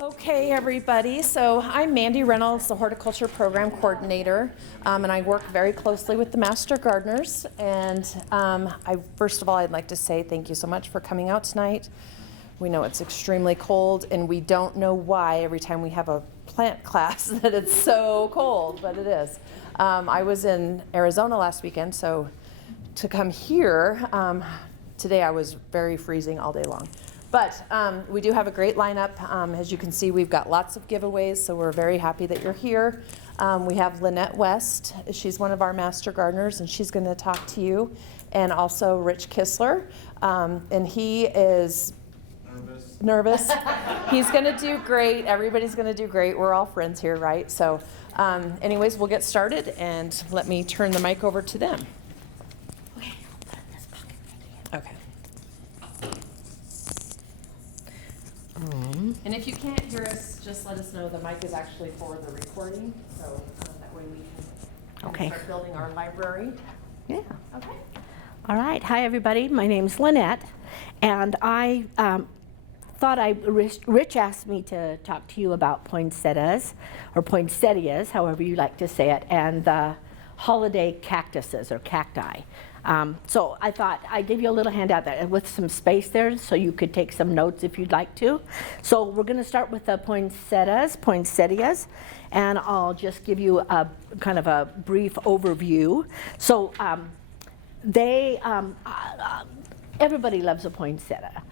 Okay, everybody. So I'm Mandy Reynolds, the Horticulture Program Coordinator, and I work very closely with the Master Gardeners. And first of all, I'd like to say thank you so much for coming out tonight. We know it's extremely cold, and we don't know why every time we have a plant class that it's so cold, but it is. I was in Arizona last weekend, so to come here, today I was very freezing all day long. But we do have a great lineup. As you can see, we've got lots of giveaways, so we're very happy that you're here. We have Lynette West. She's one of our Master Gardeners, and she's going to talk to you. And also Rich Kissler, and he is nervous. He's going to do great. Everybody's going to do great. We're all friends here, right? So anyways, we'll get started, and let me turn the mic over to them. Okay. And if you can't hear us, just let us know. The mic is actually for the recording, so that way we can start building our library. Yeah. Okay. All right. Hi, everybody. My name's Lynette, and I Rich asked me to talk to you about poinsettias, or poinsettias, however you like to say it, and the holiday cactuses, or cacti. So I thought I'd give you a little handout there with some space there so you could take some notes if you'd like to. So we're going to start with the poinsettias, and I'll just give you a kind of a brief overview. So everybody loves a poinsettia.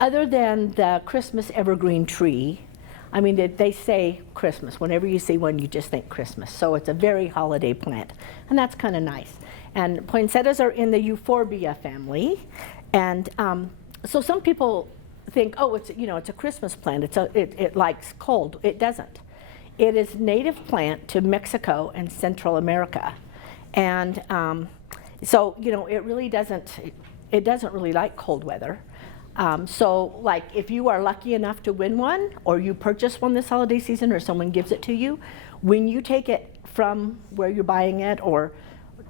Other than the Christmas evergreen tree, I mean, they say Christmas. Whenever you see one, you just think Christmas. So it's a very holiday plant, and that's kind of nice. And poinsettias are in the euphorbia family, and so some people think, oh, it's a Christmas plant. It likes cold. It doesn't. It is native plant to Mexico and Central America, and so it really doesn't. It doesn't really like cold weather. So like if you are lucky enough to win one, or you purchase one this holiday season, or someone gives it to you, when you take it from where you're buying it or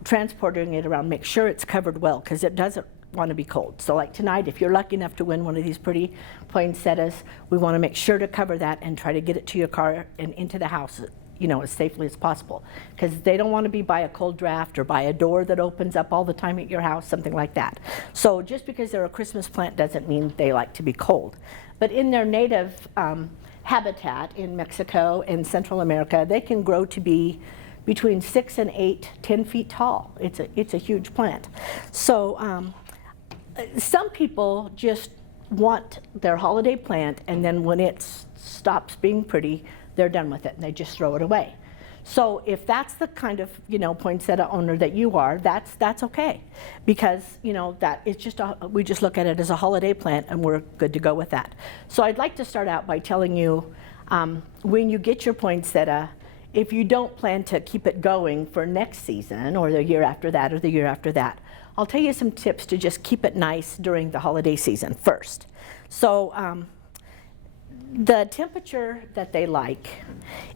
transporting it around, make sure it's covered well, because it doesn't want to be cold. So like tonight, if you're lucky enough to win one of these pretty poinsettias, we want to make sure to cover that and try to get it to your car and into the house as safely as possible, because they don't want to be by a cold draft or by a door that opens up all the time at your house, something like that. So just because they're a Christmas plant doesn't mean they like to be cold. But in their native habitat in Mexico and Central America, they can grow to be between 6 and 8, 10 feet tall. It's a huge plant. So some people just want their holiday plant, and then when it stops being pretty, they're done with it and they just throw it away. So if that's the kind of poinsettia owner that you are, that's okay, because that it's just we just look at it as a holiday plant, and we're good to go with that. So I'd like to start out by telling you, when you get your poinsettia, if you don't plan to keep it going for next season or the year after that or the year after that, I'll tell you some tips to just keep it nice during the holiday season first. So the temperature that they like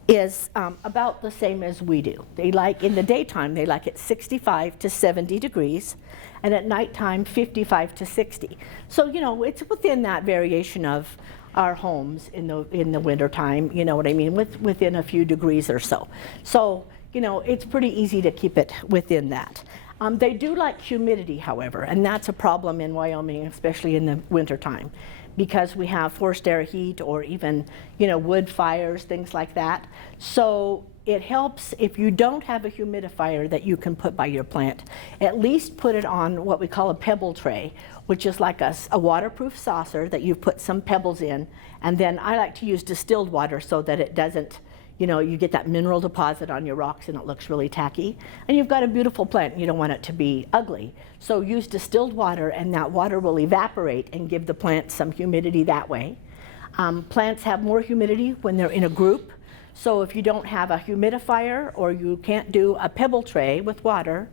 is about the same as we do. They like, in the daytime, they like it 65 to 70 degrees, and at nighttime, 55 to 60. So, it's within that variation of our homes in the wintertime, you know what I mean, within a few degrees or so. So, it's pretty easy to keep it within that. They do like humidity, however, and that's a problem in Wyoming, especially in the wintertime, because we have forced air heat or even, wood fires, things like that. So it helps if you don't have a humidifier that you can put by your plant, at least put it on what we call a pebble tray, which is like a waterproof saucer that you put some pebbles in. And then I like to use distilled water so that it doesn't, you get that mineral deposit on your rocks and it looks really tacky. And you've got a beautiful plant, and you don't want it to be ugly. So use distilled water, and that water will evaporate and give the plant some humidity that way. Plants have more humidity when they're in a group. So if you don't have a humidifier, or you can't do a pebble tray with water,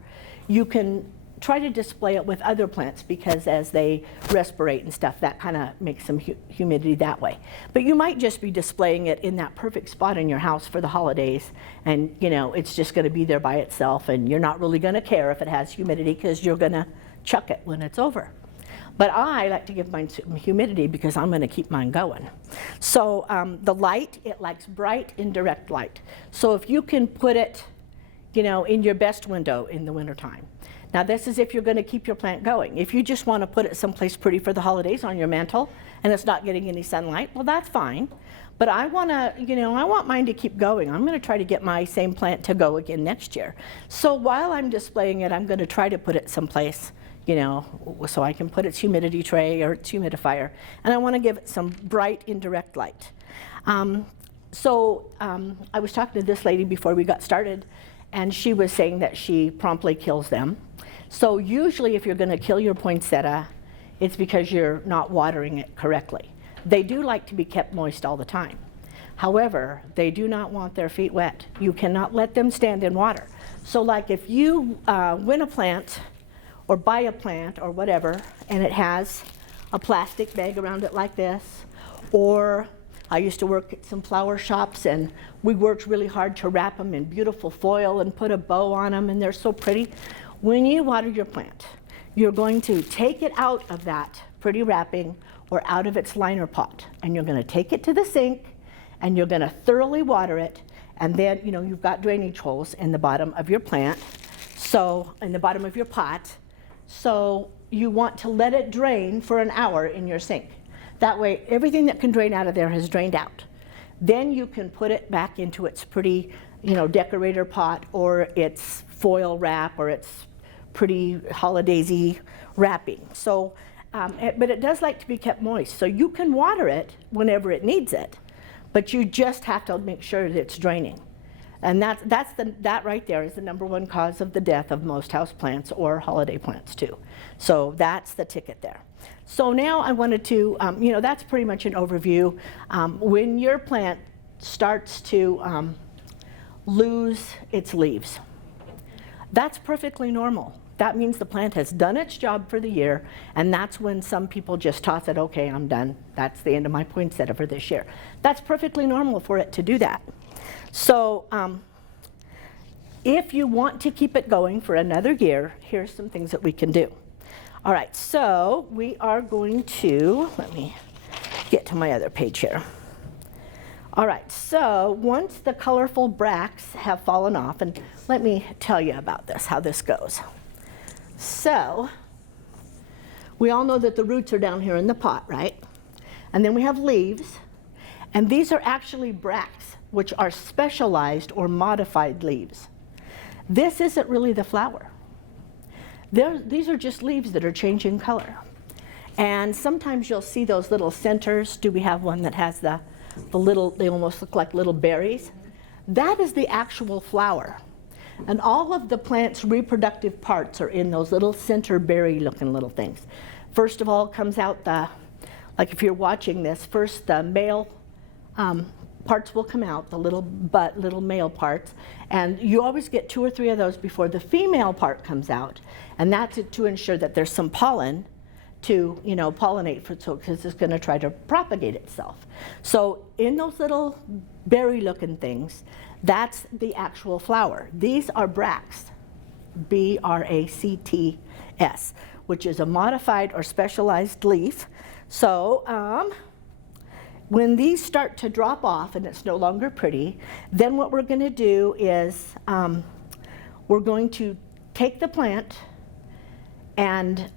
you can try to display it with other plants, because as they respirate and stuff, that kind of makes some humidity that way. But you might just be displaying it in that perfect spot in your house for the holidays, and it's just going to be there by itself, and you're not really going to care if it has humidity, because you're going to chuck it when it's over. But I like to give mine some humidity because I'm going to keep mine going. So the light, it likes bright, indirect light. So if you can put it, you know, in your best window in the wintertime. Now this is if you're going to keep your plant going. If you just want to put it someplace pretty for the holidays on your mantle and it's not getting any sunlight, well, that's fine. But I want to, you know, I want mine to keep going. I'm going to try to get my same plant to go again next year. So while I'm displaying it, I'm going to try to put it someplace, you know, so I can put its humidity tray or its humidifier. And I want to give it some bright, indirect light. I was talking to this lady before we got started, and she was saying that she promptly kills them. So usually if you're going to kill your poinsettia, it's because you're not watering it correctly. They do like to be kept moist all the time. However, they do not want their feet wet. You cannot let them stand in water. So like if you win a plant or buy a plant or whatever, and it has a plastic bag around it like this, or I used to work at some flower shops and we worked really hard to wrap them in beautiful foil and put a bow on them, and they're so pretty. When you water your plant, you're going to take it out of that pretty wrapping or out of its liner pot, and you're going to take it to the sink and you're going to thoroughly water it, and then, you know, you've got drainage holes in the bottom of your plant, so in the bottom of your pot, so you want to let it drain for an hour in your sink. That way everything that can drain out of there has drained out. Then you can put it back into its pretty, you know, decorator pot or its foil wrap or its pretty holidaysy wrapping. So, but it does like to be kept moist. So you can water it whenever it needs it, but you just have to make sure that it's draining. And that right there is the #1 cause of the death of most houseplants or holiday plants too. So that's the ticket there. So now I wanted to, you know, that's pretty much an overview. When your plant starts to lose its leaves, that's perfectly normal. That means the plant has done its job for the year, and that's when some people just toss it, okay, I'm done. That's the end of my poinsettia for this year. That's perfectly normal for it to do that. So if you want to keep it going for another year, here's some things that we can do. All right, so we are going to, let me get to my other page here. All right, so once the colorful bracts have fallen off, and let me tell you about this, how this goes. So we all know that the roots are down here in the pot, right? And then we have leaves, and these are actually bracts, which are specialized or modified leaves. This isn't really the flower. These are just leaves that are changing color. And sometimes you'll see those little centers. Do we have one that has the little, they almost look like little berries? That is the actual flower. And all of the plant's reproductive parts are in those little center berry looking little things. First of all comes out like if you're watching this, first the male parts will come out, the little male parts, and you always get 2 or 3 of those before the female part comes out, and that's to ensure that there's some pollen to, you know, pollinate because it's going to try to propagate itself. So in those little berry-looking things, that's the actual flower. These are bracts, B-R-A-C-T-S, which is a modified or specialized leaf. So when these start to drop off and it's no longer pretty, then what we're going to do is we're going to take the plant and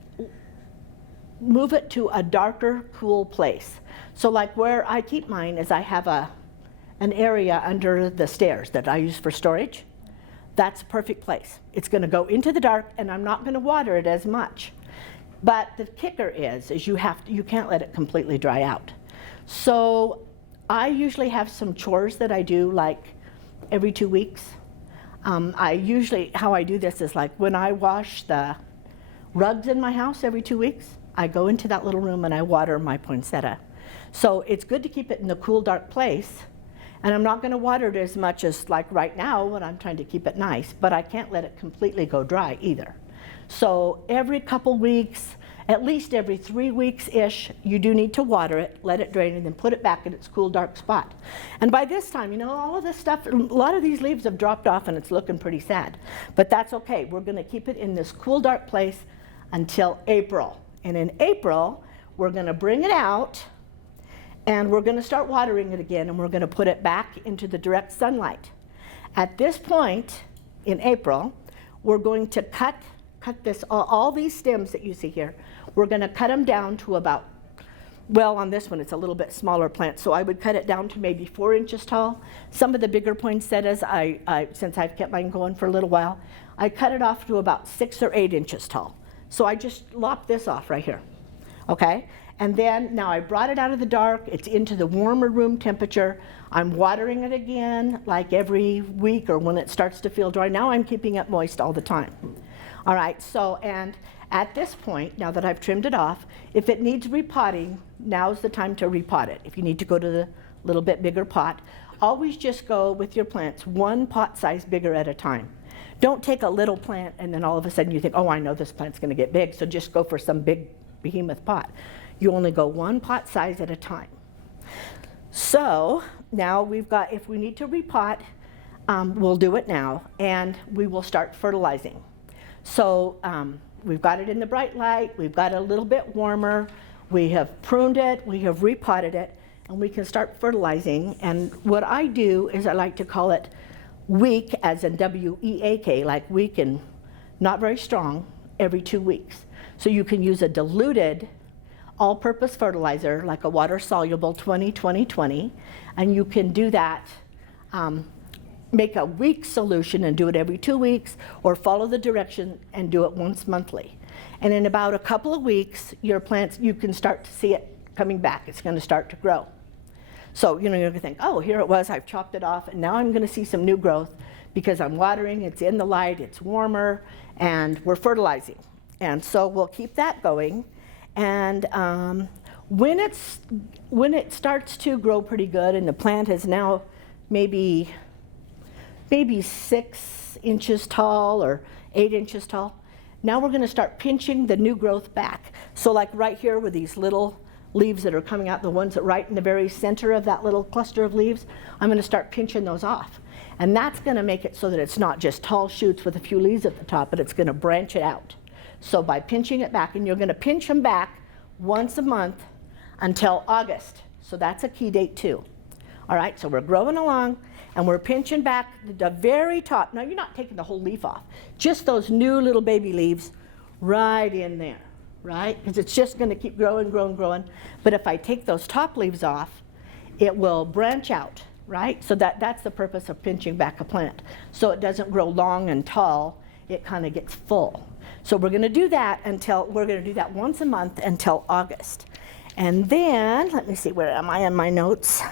move it to a darker, cool place. So like where I keep mine is I have an area under the stairs that I use for storage. That's a perfect place. It's going to go into the dark, and I'm not going to water it as much. But the kicker is you can't let it completely dry out. So I usually have some chores that I do like every 2 weeks. How I do this is like when I wash the rugs in my house every 2 weeks, I go into that little room and I water my poinsettia. So it's good to keep it in a cool, dark place. And I'm not going to water it as much as like right now when I'm trying to keep it nice, but I can't let it completely go dry either. So every couple weeks, at least every 3 weeks-ish, you do need to water it, let it drain, and then put it back in its cool, dark spot. And by this time, you know, all of this stuff, a lot of these leaves have dropped off and it's looking pretty sad. But that's okay. We're going to keep it in this cool, dark place until April. And in April, we're gonna bring it out and we're gonna start watering it again, and we're gonna put it back into the direct sunlight. At this point in April, we're going to cut this, all these stems that you see here, we're gonna cut them down to about, well, on this one it's a little bit smaller plant, so I would cut it down to maybe 4 inches tall. Some of the bigger poinsettias, since I've kept mine going for a little while, I cut it off to about 6 or 8 inches tall. So I just lopped this off right here, okay? And then now I brought it out of the dark, it's into the warmer room temperature. I'm watering it again like every week or when it starts to feel dry. Now I'm keeping it moist all the time. All right, so, and at this point, now that I've trimmed it off, if it needs repotting, now's the time to repot it. If you need to go to the little bit bigger pot, always just go with your plants 1 pot size bigger at a time. Don't take a little plant and then all of a sudden you think, oh, I know this plant's gonna get big, so just go for some big behemoth pot. You only go 1 pot size at a time. So now we've got, if we need to repot, we'll do it now, and we will start fertilizing. So we've got it in the bright light, we've got it a little bit warmer, we have pruned it, we have repotted it, and we can start fertilizing. And what I do is I like to call it weak, as in W-E-A-K, like weak and not very strong, every 2 weeks. So you can use a diluted all-purpose fertilizer, like a water-soluble 20-20-20, and you can do that, make a weak solution and do it every 2 weeks, or follow the direction and do it once monthly. And in about a couple of weeks, your plants, you can start to see it coming back. It's gonna start to grow. So, you know, you're gonna think, oh, here it was, I've chopped it off, and now I'm gonna see some new growth because I'm watering, it's in the light, it's warmer, and we're fertilizing. And so we'll keep that going. And when it starts to grow pretty good and the plant is now maybe 6 inches tall or 8 inches tall, now we're gonna start pinching the new growth back. So like right here with these little leaves that are coming out, the ones that right in the very center of that little cluster of leaves, I'm gonna start pinching those off. And that's gonna make it so that it's not just tall shoots with a few leaves at the top, but it's gonna branch it out. So by pinching it back, and you're gonna pinch them back once a month until August. So that's a key date too. All right, so we're growing along and we're pinching back the very top. Now you're not taking the whole leaf off, just those new little baby leaves right in there, right? Because it's just gonna keep growing, growing, growing. But if I take those top leaves off, it will branch out, right? So that's the purpose of pinching back a plant. So it doesn't grow long and tall, it kind of gets full. So we're gonna do that once a month until August. And then, let me see, where am I in my notes?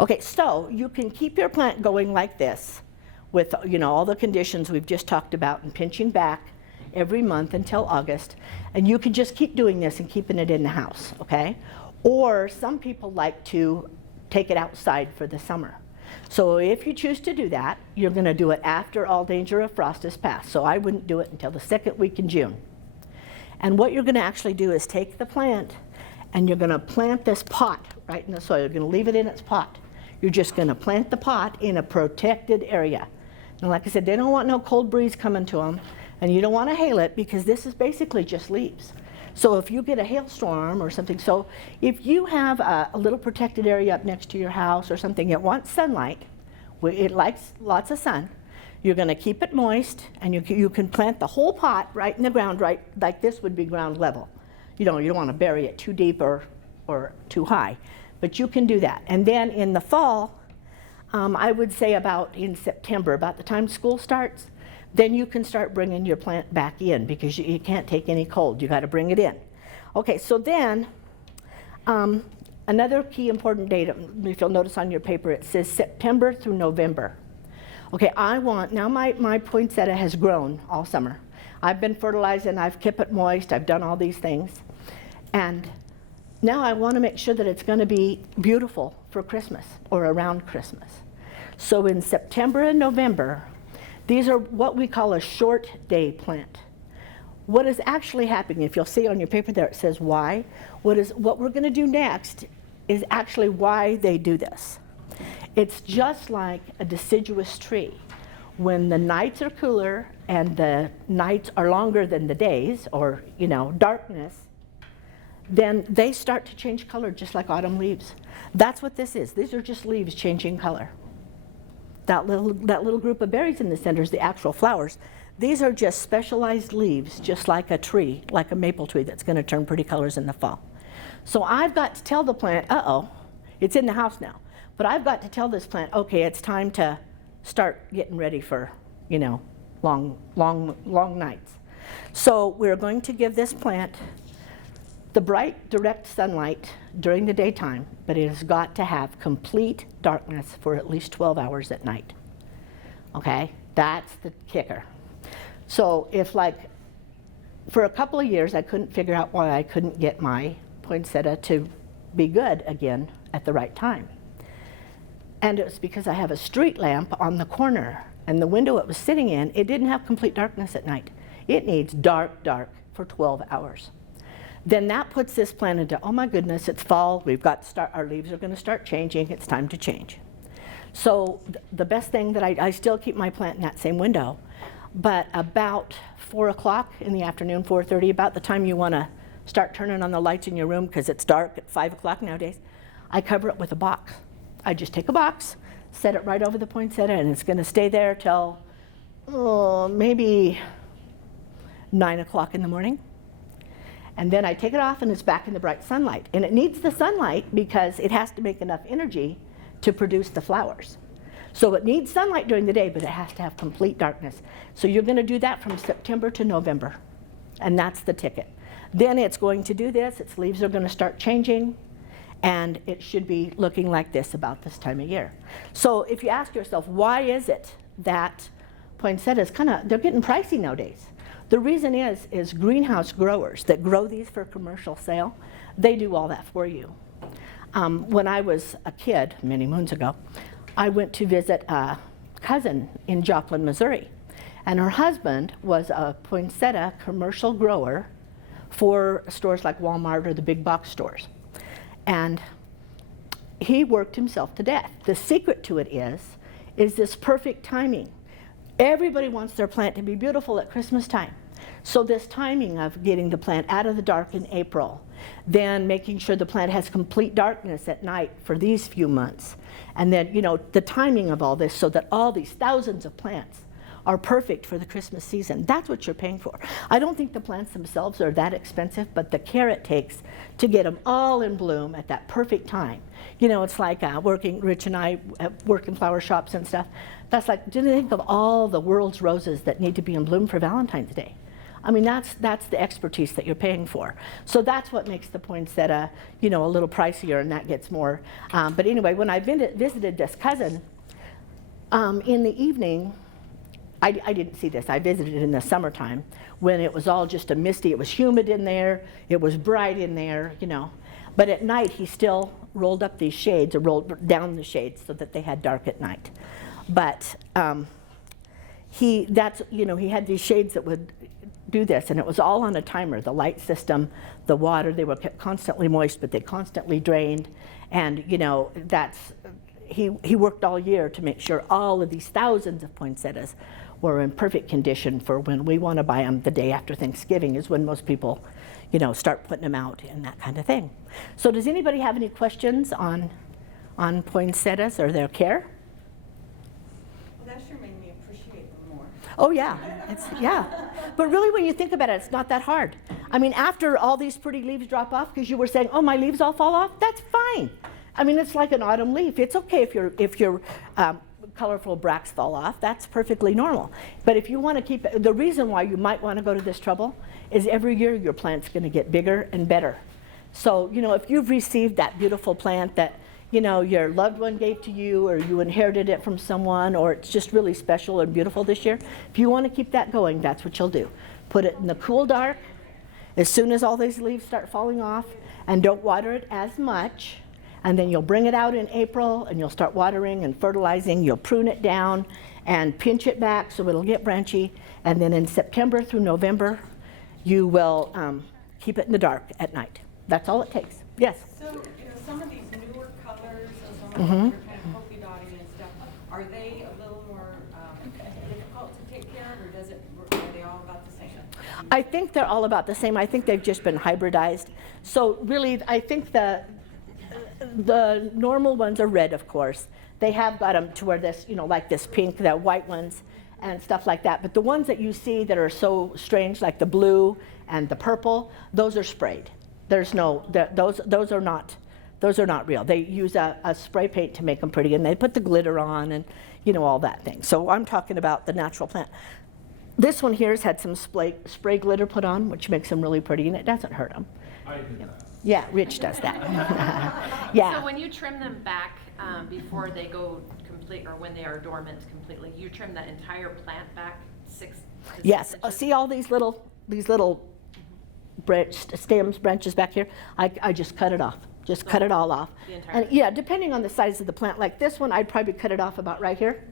Okay, so you can keep your plant going like this with, you know, all the conditions we've just talked about and pinching back every month until August. And you can just keep doing this and keeping it in the house, okay? Or some people like to take it outside for the summer. So if you choose to do that, you're gonna do it after all danger of frost is past. So I wouldn't do it until the 2nd week in June. And what you're gonna actually do is take the plant and you're gonna plant this pot right in the soil. You're gonna leave it in its pot. You're just gonna plant the pot in a protected area. And like I said, they don't want no cold breeze coming to them, and you don't wanna hail it because this is basically just leaves. So if you get a hailstorm or something, so if you have a little protected area up next to your house or something, it wants sunlight, it likes lots of sun, you're gonna keep it moist, and you can plant the whole pot right in the ground, right, like this would be ground level. You don't wanna bury it too deep or too high, but you can do that. And then in the fall, I would say about in September, about the time school starts, then you can start bringing your plant back in because you can't take any cold. You got to bring it in. Okay, so then another key important date, if you'll notice on your paper, it says September through November. Okay, now my poinsettia has grown all summer. I've been fertilizing, I've kept it moist, I've done all these things. And now I want to make sure that it's going to be beautiful for Christmas or around Christmas. So in September and November, these are what we call a short day plant. What is actually happening, if you'll see on your paper there, it says why. What we're gonna do next is actually why they do this. It's just like a deciduous tree. When the nights are cooler and the nights are longer than the days, or darkness, then they start to change color just like autumn leaves. That's what this is. These are just leaves changing color. That little group of berries in the center is the actual flowers. These are just specialized leaves, just like a tree, like a maple tree that's going to turn pretty colors in the fall. So I've got to tell the plant, uh-oh, it's in the house now, but I've got to tell this plant, okay, it's time to start getting ready for, long nights. So we're going to give this plant the bright, direct sunlight during the daytime, but it has got to have complete darkness for at least 12 hours at night. Okay, that's the kicker. So if for a couple of years I couldn't figure out why I couldn't get my poinsettia to be good again at the right time. And it was because I have a street lamp on the corner, and the window it was sitting in, it didn't have complete darkness at night. It needs dark for 12 hours. Then that puts this plant into, oh my goodness, it's fall, we've got to start, our leaves are going to start changing, it's time to change. So the best thing that I still keep my plant in that same window, but about 4 o'clock in the afternoon, 4:30, about the time you want to start turning on the lights in your room because it's dark at 5 o'clock nowadays, I cover it with a box. I just take a box, set it right over the poinsettia, and it's going to stay there till maybe 9 o'clock in the morning. And then I take it off and it's back in the bright sunlight. And it needs the sunlight because it has to make enough energy to produce the flowers. So it needs sunlight during the day, but it has to have complete darkness. So you're going to do that from September to November. And that's the ticket. Then it's going to do this, its leaves are going to start changing, and it should be looking like this about this time of year. So if you ask yourself, why is it that poinsettias they're getting pricey nowadays? The reason is greenhouse growers that grow these for commercial sale, they do all that for you. When I was a kid, many moons ago, I went to visit a cousin in Joplin, Missouri. And her husband was a poinsettia commercial grower for stores like Walmart or the big box stores. And he worked himself to death. The secret to it is this perfect timing. Everybody wants their plant to be beautiful at Christmas time. So this timing of getting the plant out of the dark in April, then making sure the plant has complete darkness at night for these few months, and then, the timing of all this so that all these thousands of plants are perfect for the Christmas season. That's what you're paying for. I don't think the plants themselves are that expensive, but the care it takes to get them all in bloom at that perfect time. It's like Rich and I work in flower shops and stuff. That's like, do you think of all the world's roses that need to be in bloom for Valentine's Day? I mean, that's the expertise that you're paying for. So that's what makes the poinsettia, a little pricier, and that gets more. But anyway, when I visited this cousin, in the evening, I didn't see this. I visited in the summertime when it was all just a misty. It was humid in there. It was bright in there, But at night, he still rolled up these shades, or rolled down the shades so that they had dark at night. But he had these shades that would do this, and it was all on a timer. The light system, the water, they were kept constantly moist, but they constantly drained. And he worked all year to make sure all of these thousands of poinsettias were in perfect condition for when we want to buy them. The day after Thanksgiving is when most people, start putting them out and that kind of thing. So does anybody have any questions on poinsettias or their care? Well, that sure made me appreciate them more. Oh yeah, But really, when you think about it, it's not that hard. I mean, after all these pretty leaves drop off, because you were saying, oh, my leaves all fall off, that's fine. I mean, it's like an autumn leaf. It's okay if your colorful bracts fall off. That's perfectly normal. But if you want to keep it, the reason why you might want to go to this trouble is every year your plant's going to get bigger and better. So, if you've received that beautiful plant that your loved one gave to you, or you inherited it from someone, or it's just really special and beautiful this year, if you want to keep that going, that's what you'll do. Put it in the cool dark as soon as all these leaves start falling off, and don't water it as much. And then you'll bring it out in April, and you'll start watering and fertilizing. You'll prune it down and pinch it back so it'll get branchy. And then in September through November, you will keep it in the dark at night. That's all it takes. Yes? So, some of these newer colors, some of them are kind of polka dotty and stuff, are they a little more are they all about the same? I think they're all about the same. I think they've just been hybridized. So really, I think the normal ones are red, of course. They have got them to where this, you know, like this pink, the white ones, and stuff like that. But the ones that you see that are so strange, like the blue and the purple, those are sprayed. There's no, those are not real. They use a spray paint to make them pretty, and they put the glitter on and, you know, all that thing. So I'm talking about the natural plant. This one here has had some spray glitter put on, which makes them really pretty, and it doesn't hurt them. I did that. Yeah, Rich does that. Yeah. So when you trim them back before they go complete, or when they are dormant completely, you trim that entire plant back 6 to 6 Yes. inches? See all these little stems, branches back here? I just cut it off. Just cut it all off. The entire And yeah, depending on the size of the plant, like this one, I'd probably cut it off about right here.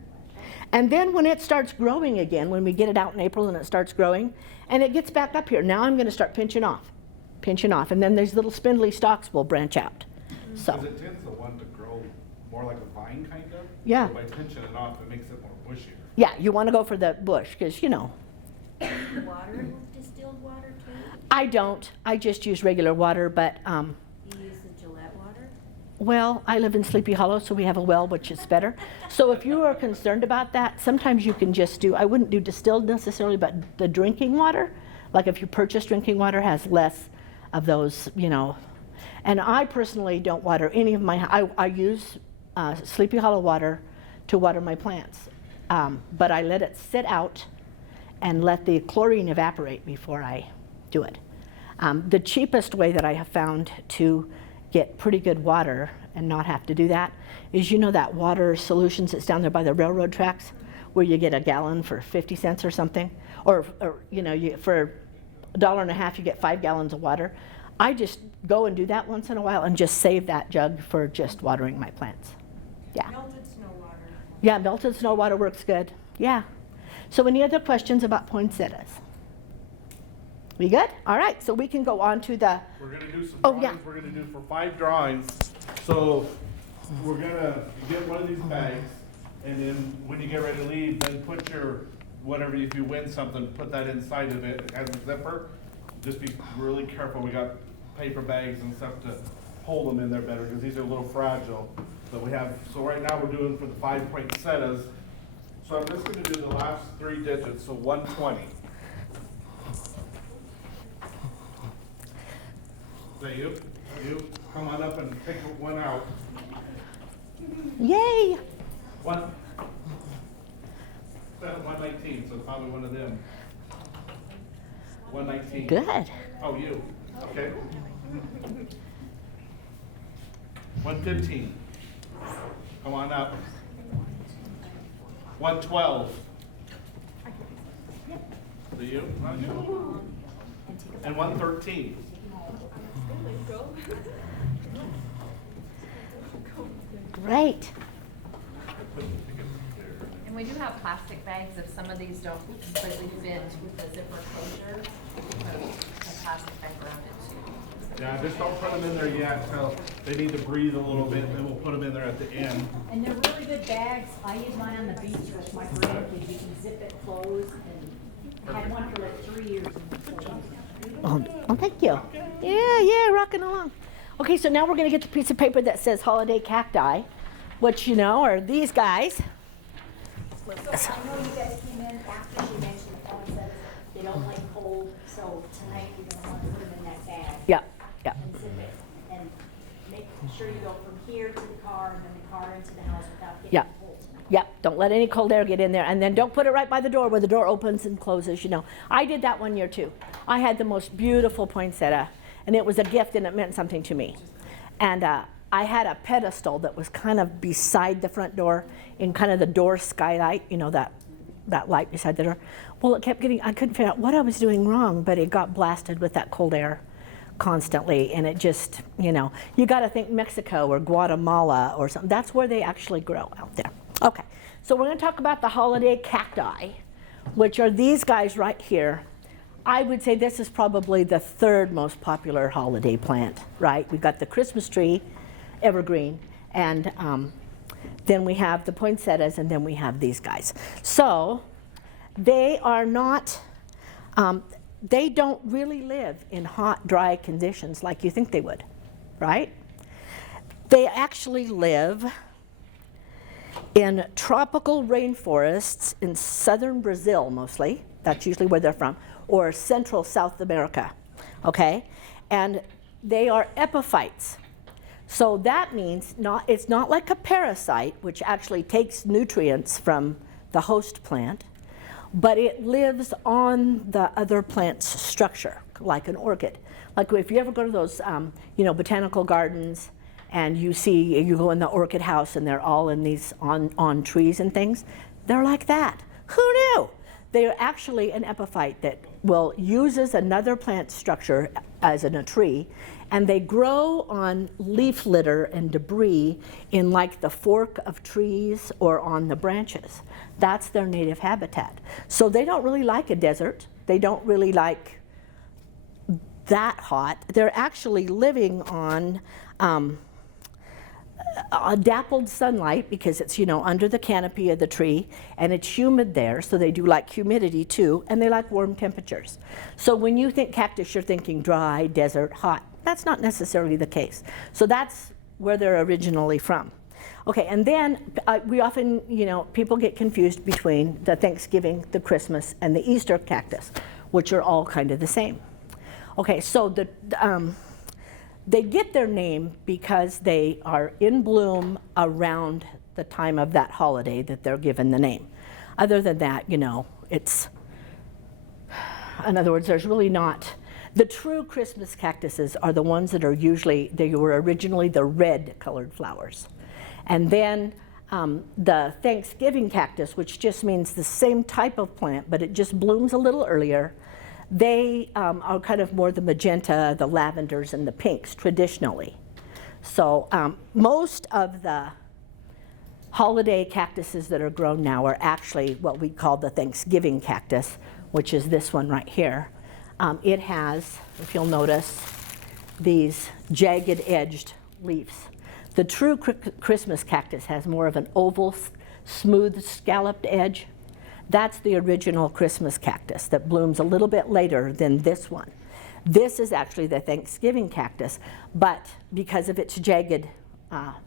And then when it starts growing again, when we get it out in April and it starts growing, and it gets back up here, now I'm going to start pinching off. And then these little spindly stalks will branch out. So, Because it tends to want to grow more like a vine kind of. Yeah. So by pinching it off, it makes it more bushier. yeah, you want to go for the bush because, you know, Water, distilled water too? I don't. I just use regular water, but You use the Gillette water? well, I live in Sleepy Hollow, so we have a well, which is better. So if you are concerned about that, sometimes you can just do, I wouldn't do distilled necessarily, but the drinking water, like if you purchase drinking water, has less of those, you know. And I personally don't water any of my, I use Sleepy Hollow water to water my plants. But I let it sit out and let the chlorine evaporate before I do it. The cheapest way that I have found to get pretty good water and not have to do that is, you know, that water solutions that's down there by the railroad tracks where you get a gallon for 50 cents or something, or you know, for $1.50 you get 5 gallons of water. I just go and do that once in a while and just save that jug for just watering my plants. Yeah. Melted snow water. Yeah, melted snow water works good. Yeah. So any other questions about poinsettias? We good? All right, so we can go on to the, We're gonna do some Oh, drawings. yeah. We're gonna do for 5 drawings. So we're gonna get one of these bags, and then when you get ready to leave, then put your, whatever, if you win something, put that inside of it. It has a zipper. Just be really careful. We got paper bags and stuff to hold them in there better, because these are a little fragile. But we have, so right now we're doing for the 5 poinsettias. So I'm just gonna do the last 3 digits, so 120. Is that you? You, come on up and pick one out. yay! One. 119, so probably one of them. 119. Good. Oh, you, okay. 115. Come on up. 112. So you, not you. And 113. Great. And we do have plastic bags if some of these don't completely fit with the zipper closure. We can put a plastic bag around it too. Yeah, just don't put them in there yet till they need to breathe a little bit, then we'll put them in there at the end. And they're really good bags. I use mine on the beach with my grandkids. You can zip it closed, and I had one for like 3 years. Oh, thank you. Yeah, rocking along. Okay, so now we're gonna get the piece of paper that says holiday cacti, which, you know, are these guys. So I know you guys came in after she mentioned the poinsettias. They don't like cold, so tonight you're gonna want to put them in that bag Yeah. and zip it. And make sure you go from here to the car and then the car into the house without getting Yeah. cold. Yep, don't let any cold air get in there. And then don't put it right by the door where the door opens and closes, you know. I did that one year too. I had the most beautiful poinsettia, and it was a gift and it meant something to me. And I had a pedestal that was kind of beside the front door in kind of the door skylight, you know, that light beside the door. Well, it kept getting, I couldn't figure out what I was doing wrong, but it got blasted with that cold air constantly, and it just, you know, you got to think Mexico or Guatemala or something. That's where they actually grow out there. Okay, so we're going to talk about the holiday cacti, which are these guys right here. I would say this is probably the 3rd most popular holiday plant, right? We've got the Christmas tree, evergreen, and then we have the poinsettias, and then we have these guys. So they are not, they don't really live in hot, dry conditions like you think they would, right? They actually live in tropical rainforests in southern Brazil mostly. That's usually where they're from, or central South America, okay? And they are epiphytes. So that means it's not like a parasite, which actually takes nutrients from the host plant, but it lives on the other plant's structure, like an orchid. Like if you ever go to those, botanical gardens, and you go in the orchid house, and they're all in these on trees and things, they're like that. Who knew? They are actually an epiphyte that uses another plant structure as in a tree, and they grow on leaf litter and debris in like the fork of trees or on the branches. That's their native habitat. So they don't really like a desert. They don't really like that hot. They're actually living on dappled sunlight because it's under the canopy of the tree, and it's humid there, so they do like humidity too, and they like warm temperatures. So when you think cactus, you're thinking dry, desert, hot. That's not necessarily the case. So that's where they're originally from. Okay, and then we often, people get confused between the Thanksgiving, the Christmas, and the Easter cactus, which are all kind of the same. Okay, so they get their name because they are in bloom around the time of that holiday that they're given the name. Other than that, it's, in other words, there's really not, the true Christmas cactuses are the ones that are they were originally the red colored flowers. And then the Thanksgiving cactus, which just means the same type of plant, but it just blooms a little earlier. They are kind of more the magenta, the lavenders, and the pinks traditionally. So most of the holiday cactuses that are grown now are actually what we call the Thanksgiving cactus, which is this one right here. It has, if you'll notice, these jagged edged leaves. The true Christmas cactus has more of an oval, smooth, scalloped edge. That's the original Christmas cactus that blooms a little bit later than this one. This is actually the Thanksgiving cactus, but because of its jagged,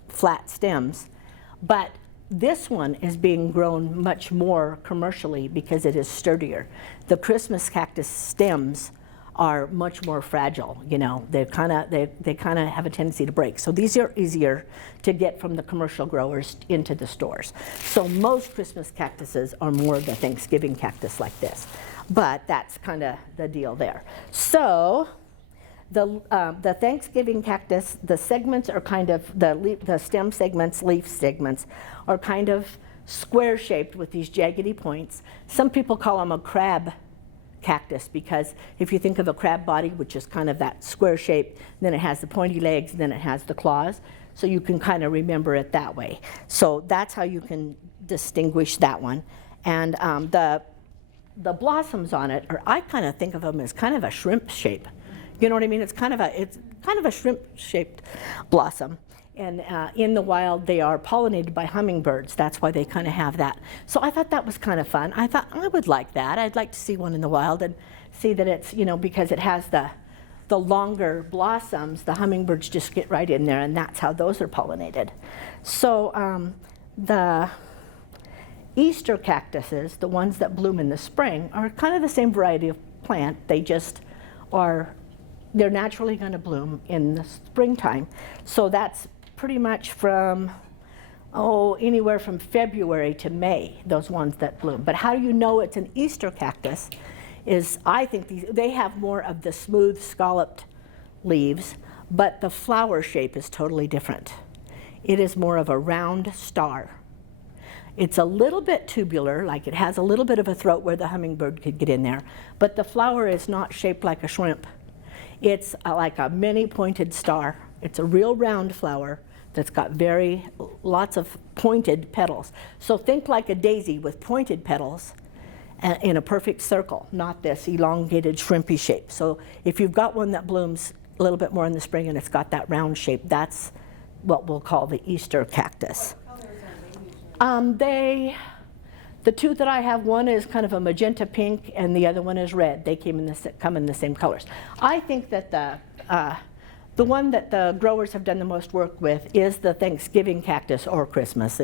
flat stems. But this one is being grown much more commercially because it is sturdier. The Christmas cactus stems are much more fragile. They kind of have a tendency to break. So these are easier to get from the commercial growers into the stores. So most Christmas cactuses are more the Thanksgiving cactus like this, but that's kind of the deal there. So the Thanksgiving cactus, the segments are kind of the stem segments, leaf segments are kind of square shaped with these jaggedy points. Some people call them a crab cactus because if you think of a crab body, which is kind of that square shape, then it has the pointy legs, then it has the claws, so you can kind of remember it that way. So that's how you can distinguish that one. And the blossoms on it, or I kind of think of them as kind of a shrimp shape. You know what I mean? It's kind of a shrimp-shaped blossom. And in the wild, they are pollinated by hummingbirds. That's why they kind of have that. So I thought that was kind of fun. I thought I would like that. I'd like to see one in the wild and see that it's, because it has the longer blossoms, the hummingbirds just get right in there, and that's how those are pollinated. So the Easter cactuses, the ones that bloom in the spring, are kind of the same variety of plant. They just they're naturally going to bloom in the springtime. So that's pretty much from, anywhere from February to May, those ones that bloom. But how do you know it's an Easter cactus is, I think they have more of the smooth scalloped leaves, but the flower shape is totally different. It is more of a round star. It's a little bit tubular, like it has a little bit of a throat where the hummingbird could get in there, but the flower is not shaped like a shrimp. It's like a mini pointed star. It's a real round flower that's got lots of pointed petals. So think like a daisy with pointed petals in a perfect circle, not this elongated shrimpy shape. So if you've got one that blooms a little bit more in the spring and it's got that round shape, that's what we'll call the Easter cactus. The two that I have, one is kind of a magenta pink and the other one is red. They come in the same colors. I think that the one that the growers have done the most work with is the Thanksgiving cactus or Christmas.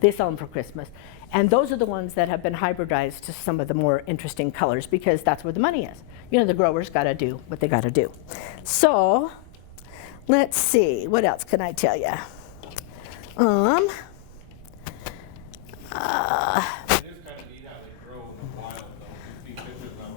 They sell them for Christmas. And those are the ones that have been hybridized to some of the more interesting colors because that's where the money is. You know, the growers got to do what they got to do. So let's see, what else can I tell you? It is kind of neat how they grow in the wild, though. You see pictures of them,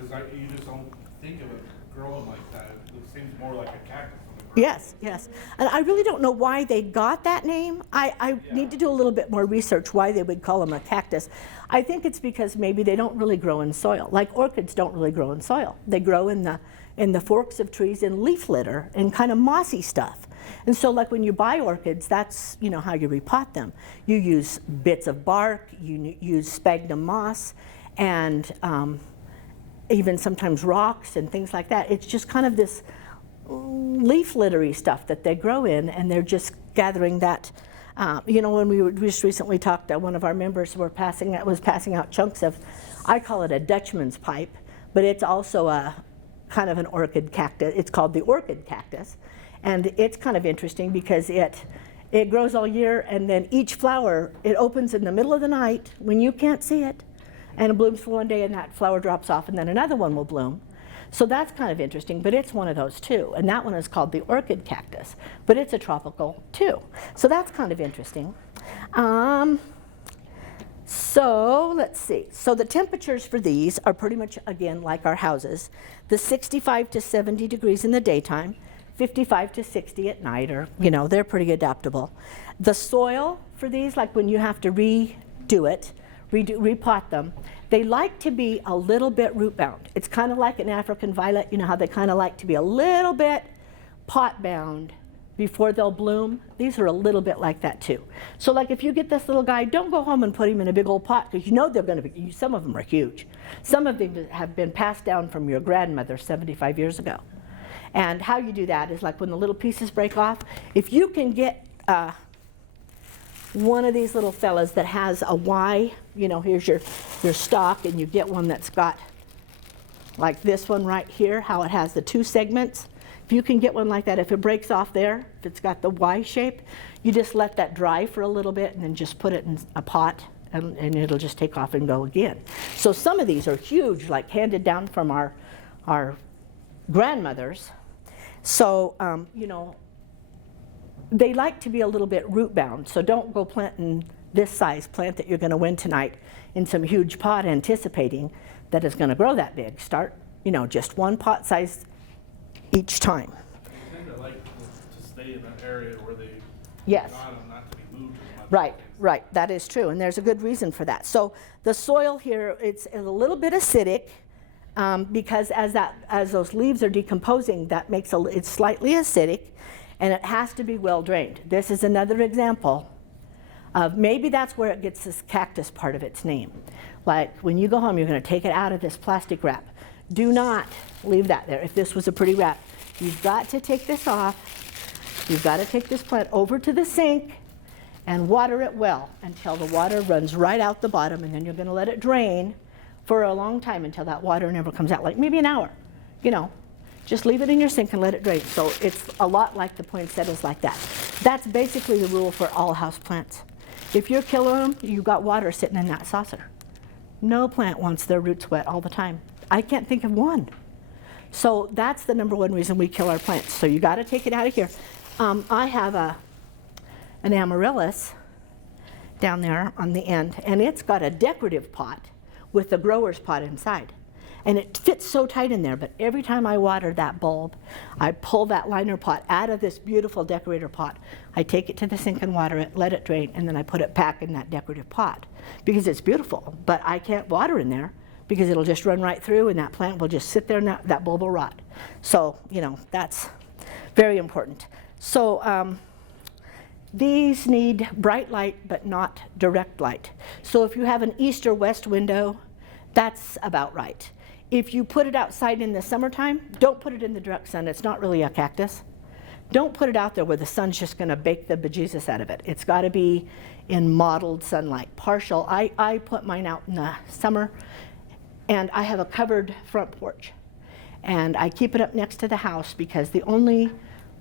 because you just don't think of it growing like that. It seems more like a cactus on the ground. Yes, yes. And I really don't know why they got that name. I need to do a little bit more research why they would call them a cactus. I think it's because maybe they don't really grow in soil. Like orchids don't really grow in soil. They grow in the forks of trees in leaf litter and kind of mossy stuff. And so like when you buy orchids, that's, you know, how you repot them. You use bits of bark, you use sphagnum moss, and even sometimes rocks and things like that. It's just kind of this leaf littery stuff that they grow in, and they're just gathering that. You know, when we just recently talked, one of our members was passing out chunks of, I call it a Dutchman's pipe, but it's also a kind of an orchid cactus. It's called the orchid cactus. And it's kind of interesting because it grows all year, and then each flower, it opens in the middle of the night when you can't see it, and it blooms for one day, and that flower drops off, and then another one will bloom. So that's kind of interesting, but it's one of those too. And that one is called the orchid cactus, but it's a tropical too. So that's kind of interesting. So let's see. So the temperatures for these are pretty much, again, like our houses. The 65 to 70 degrees in the daytime, 55 to 60 at night, or, you know, they're pretty adaptable. The soil for these, like when you have to repot them, they like to be a little bit root bound. It's kind of like an African violet, you know how they kind of like to be a little bit pot bound before they'll bloom. These are a little bit like that too. So like if you get this little guy, don't go home and put him in a big old pot, because you know they're going to be, some of them are huge. Some of them have been passed down from your grandmother 75 years ago. And how you do that is like when the little pieces break off, if you can get one of these little fellas that has a Y, you know, here's your stalk, and you get one that's got like this one right here, how it has the two segments. If you can get one like that, if it breaks off there, if it's got the Y shape, you just let that dry for a little bit and then just put it in a pot, and it'll just take off and go again. So some of these are huge, like handed down from our grandmothers. So, you know, they like to be a little bit root bound, so don't go planting this size plant that you're going to win tonight in some huge pot anticipating that it's going to grow that big. Start, you know, just one pot size each time. They tend to like to stay in an area where they Yes. want them not to be moved as much. Right, right, that is true, and there's a good reason for that. So the soil here, it's a little bit acidic, because as those leaves are decomposing, that makes it's slightly acidic, and it has to be well drained. This is another example of maybe that's where it gets this cactus part of its name. Like when you go home, you're going to take it out of this plastic wrap. Do not leave that there. If this was a pretty wrap, you've got to take this off. You've got to take this plant over to the sink and water it well until the water runs right out the bottom, and then you're going to let it drain for a long time until that water never comes out, like maybe an hour, you know. Just leave it in your sink and let it drain. So it's a lot like the poinsettias like that. That's basically the rule for all house plants. If you're killing them, you've got water sitting in that saucer. No plant wants their roots wet all the time. I can't think of one. So that's the number one reason we kill our plants. So you got to take it out of here. I have an Amaryllis down there on the end, and it's got a decorative pot with the grower's pot inside. And it fits so tight in there, but every time I water that bulb, I pull that liner pot out of this beautiful decorator pot. I take it to the sink and water it, let it drain, and then I put it back in that decorative pot because it's beautiful. But I can't water in there because it'll just run right through, and that plant will just sit there and that bulb will rot. So, you know, that's very important. So these need bright light, but not direct light. So if you have an east or west window, that's about right. If you put it outside in the summertime, don't put it in the direct sun. It's not really a cactus. don't put it out there where the sun's just going to bake the bejesus out of it. It's got to be in mottled sunlight, partial. I put mine out in the summer, and I have a covered front porch. And I keep it up next to the house because the only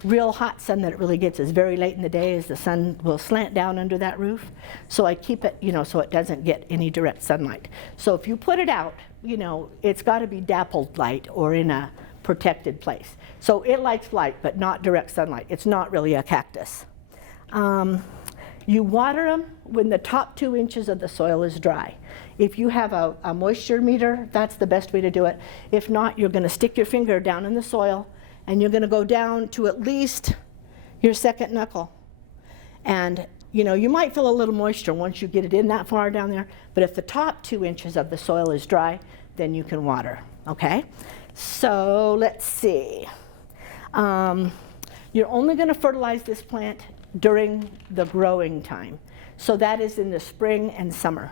real hot sun that it really gets is very late in the day, as the sun will slant down under that roof. So I keep it, so it doesn't get any direct sunlight. So if you put it out, it's got to be dappled light or in a protected place. So it likes light, but not direct sunlight. It's not really a cactus. You water them when the top 2 inches of the soil is dry. If you have a moisture meter, that's the best way to do it. If not, you're going to stick your finger down in the soil, and you're going to go down to at least your second knuckle. And you might feel a little moisture once you get it in that far down there, but if the top 2 inches of the soil is dry, then you can water, okay? So let's see. You're only going to fertilize this plant during the growing time. So that is in the spring and summer.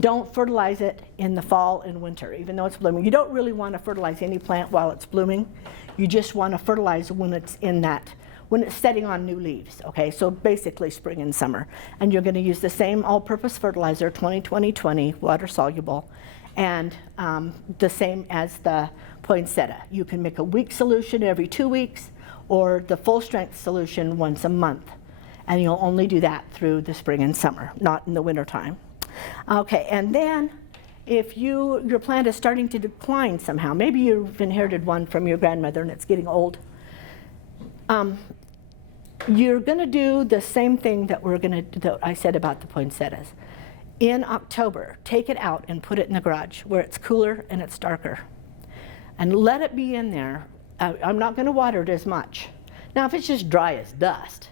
Don't fertilize it in the fall and winter, even though it's blooming. You don't really want to fertilize any plant while it's blooming. You just want to fertilize when it's when it's setting on new leaves, okay? So basically spring and summer. And you're going to use the same all-purpose fertilizer, 20-20-20, water-soluble, and the same as the poinsettia. You can make a weak solution every 2 weeks, or the full-strength solution once a month. And you'll only do that through the spring and summer, not in the winter time. Okay, and then if your plant is starting to decline somehow, maybe you've inherited one from your grandmother and it's getting old, you're going to do the same thing that I said about the poinsettias. In October, take it out and put it in the garage where it's cooler and it's darker. And let it be in there. I'm not going to water it as much. Now, if it's just dry as dust,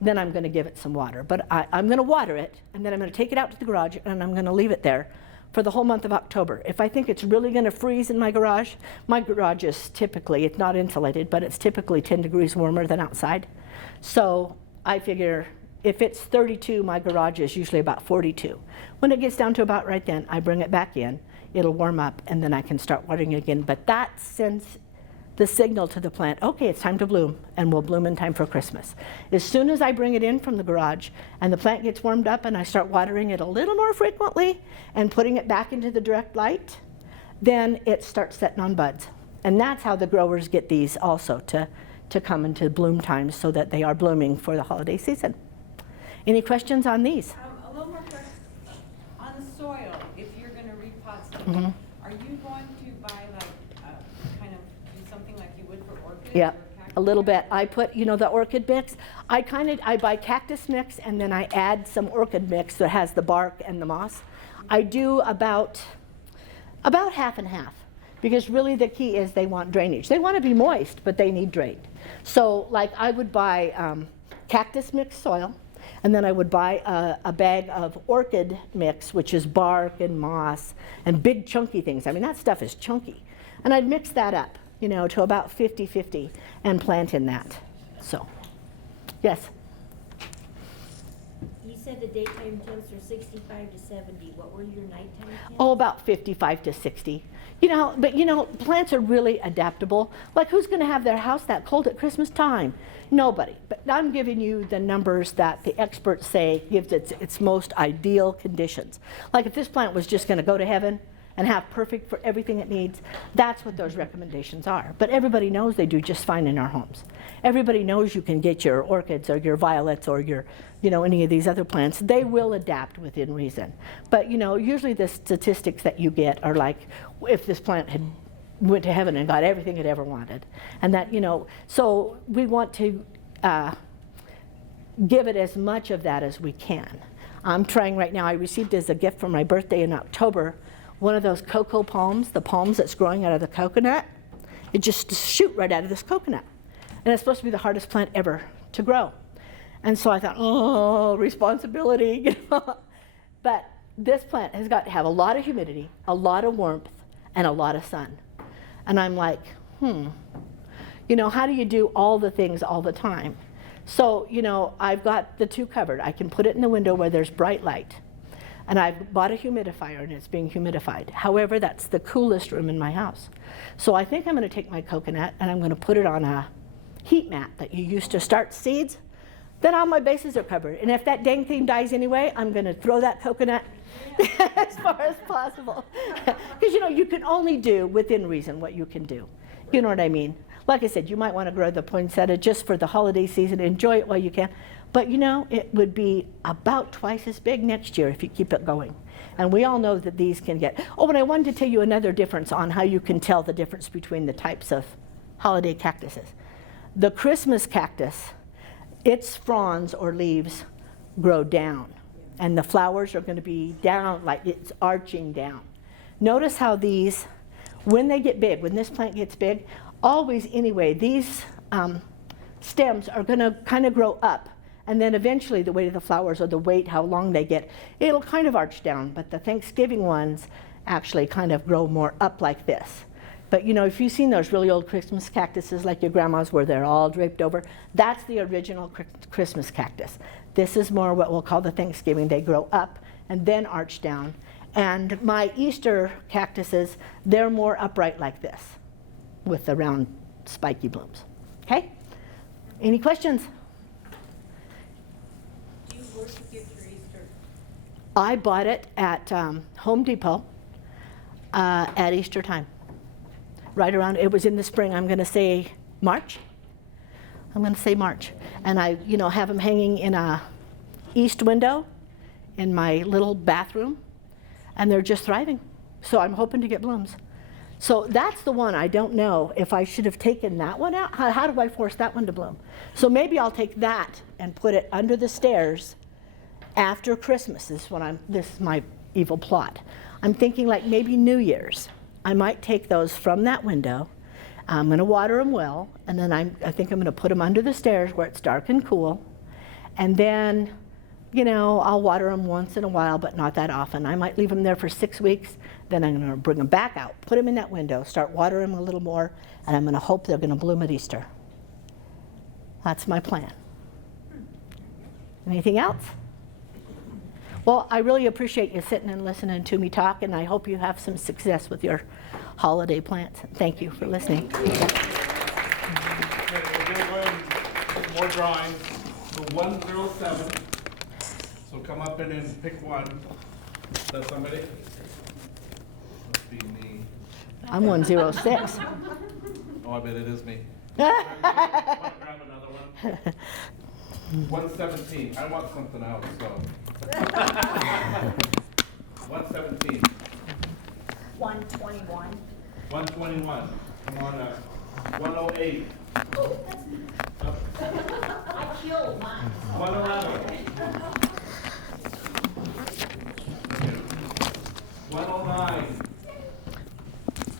then I'm going to give it some water. But I'm going to water it, and then I'm going to take it out to the garage, and I'm going to leave it there for the whole month of October. If I think it's really going to freeze in my garage is typically, it's not insulated, but it's typically 10 degrees warmer than outside. So I figure if it's 32, my garage is usually about 42. When it gets down to about right then, I bring it back in, it'll warm up, and then I can start watering it again. But that sends the signal to the plant, okay, it's time to bloom, and will bloom in time for Christmas. As soon as I bring it in from the garage and the plant gets warmed up and I start watering it a little more frequently and putting it back into the direct light, then it starts setting on buds. And that's how the growers get these also to come into bloom time, so that they are blooming for the holiday season. Any questions on these? A little more question. On the soil, if you're going to repot something, are you going to buy kind of do something like you would for orchids? Yeah, or cactus? a little bit. I put, the orchid mix. I buy cactus mix, and then I add some orchid mix that has the bark and the moss. I do about half and half, because really the key is they want drainage. They want to be moist, but they need drained. So like I would buy cactus mix soil, and then I would buy a bag of orchid mix, which is bark and moss and big chunky things. I mean, that stuff is chunky. And I'd mix that up, to about 50-50 and plant in that. So, yes? You said the daytime temps are 65 to 70. What were your nighttime temps? Oh, about 55 to 60. But plants are really adaptable. Like, who's going to have their house that cold at Christmas time? Nobody. But I'm giving you the numbers that the experts say gives its most ideal conditions. Like, if this plant was just going to go to heaven and have perfect for everything it needs, that's what those recommendations are. But everybody knows they do just fine in our homes. Everybody knows you can get your orchids or your violets or your, any of these other plants. They will adapt within reason. But, usually the statistics that you get are like, if this plant had went to heaven and got everything it ever wanted. And that, so we want to give it as much of that as we can. I'm trying right now, I received as a gift for my birthday in October, one of those cocoa palms, the palms that's growing out of the coconut. It just shoot right out of this coconut. And it's supposed to be the hardest plant ever to grow. And so I thought, oh, responsibility. But this plant has got to have a lot of humidity, a lot of warmth, and a lot of sun. And I'm like, how do you do all the things all the time? So, I've got the two covered. I can put it in the window where there's bright light. And I've bought a humidifier, and it's being humidified. However, that's the coolest room in my house. So I think I'm going to take my coconut, and I'm going to put it on a heat mat that you use to start seeds, then all my bases are covered. And if that dang thing dies anyway, I'm going to throw that coconut as far as possible. Because, you know, you can only do within reason what you can do. You know what I mean? Like I said, you might want to grow the poinsettia just for the holiday season, enjoy it while you can. But, you know, it would be about twice as big next year if you keep it going. And we all know that these can get. Oh, and I wanted to tell you another difference on how you can tell the difference between the types of holiday cactuses. The Christmas cactus, its fronds or leaves grow down, and the flowers are going to be down, like it's arching down. Notice how these, when they get big, when this plant gets big, always anyway, these stems are going to kind of grow up. And then eventually the weight of the flowers or the weight, how long they get, it'll kind of arch down. But the Thanksgiving ones actually kind of grow more up like this. But you know, if you've seen those really old Christmas cactuses like your grandma's where they're all draped over, that's the original Christmas cactus. This is more what we'll call the Thanksgiving. They grow up and then arch down. And my Easter cactuses, they're more upright like this with the round spiky blooms. Okay? Any questions? Where did you get your Easter? I bought it at Home Depot at Easter time. Right around, it was in the spring, I'm going to say March. I'm going to say March. And I, you know, have them hanging in a east window in my little bathroom, and they're just thriving. So I'm hoping to get blooms. So that's the one I don't know if I should have taken that one out. How do I force that one to bloom? So maybe I'll take that and put it under the stairs after Christmas. This is my evil plot. I'm thinking like maybe New Year's. I might take those from that window. I'm going to water them well, and then I think I'm going to put them under the stairs where it's dark and cool. And then, you know, I'll water them once in a while, but not that often. I might leave them there for 6 weeks. Then I'm going to bring them back out, put them in that window, start watering them a little more, and I'm going to hope they're going to bloom at Easter. That's my plan. Anything else? Well, I really appreciate you sitting and listening to me talk, and I hope you have some success with your holiday plants. Thank you for listening. Okay, we're gonna go ahead and more drawings. So 107. So come up and then pick one. Is that somebody? Must be me. I'm 106. Oh, I bet it is me. Want to grab another one? 117. I want something else, so. 117. 121. 121. Come on up. 108. I killed mine. 111. 109.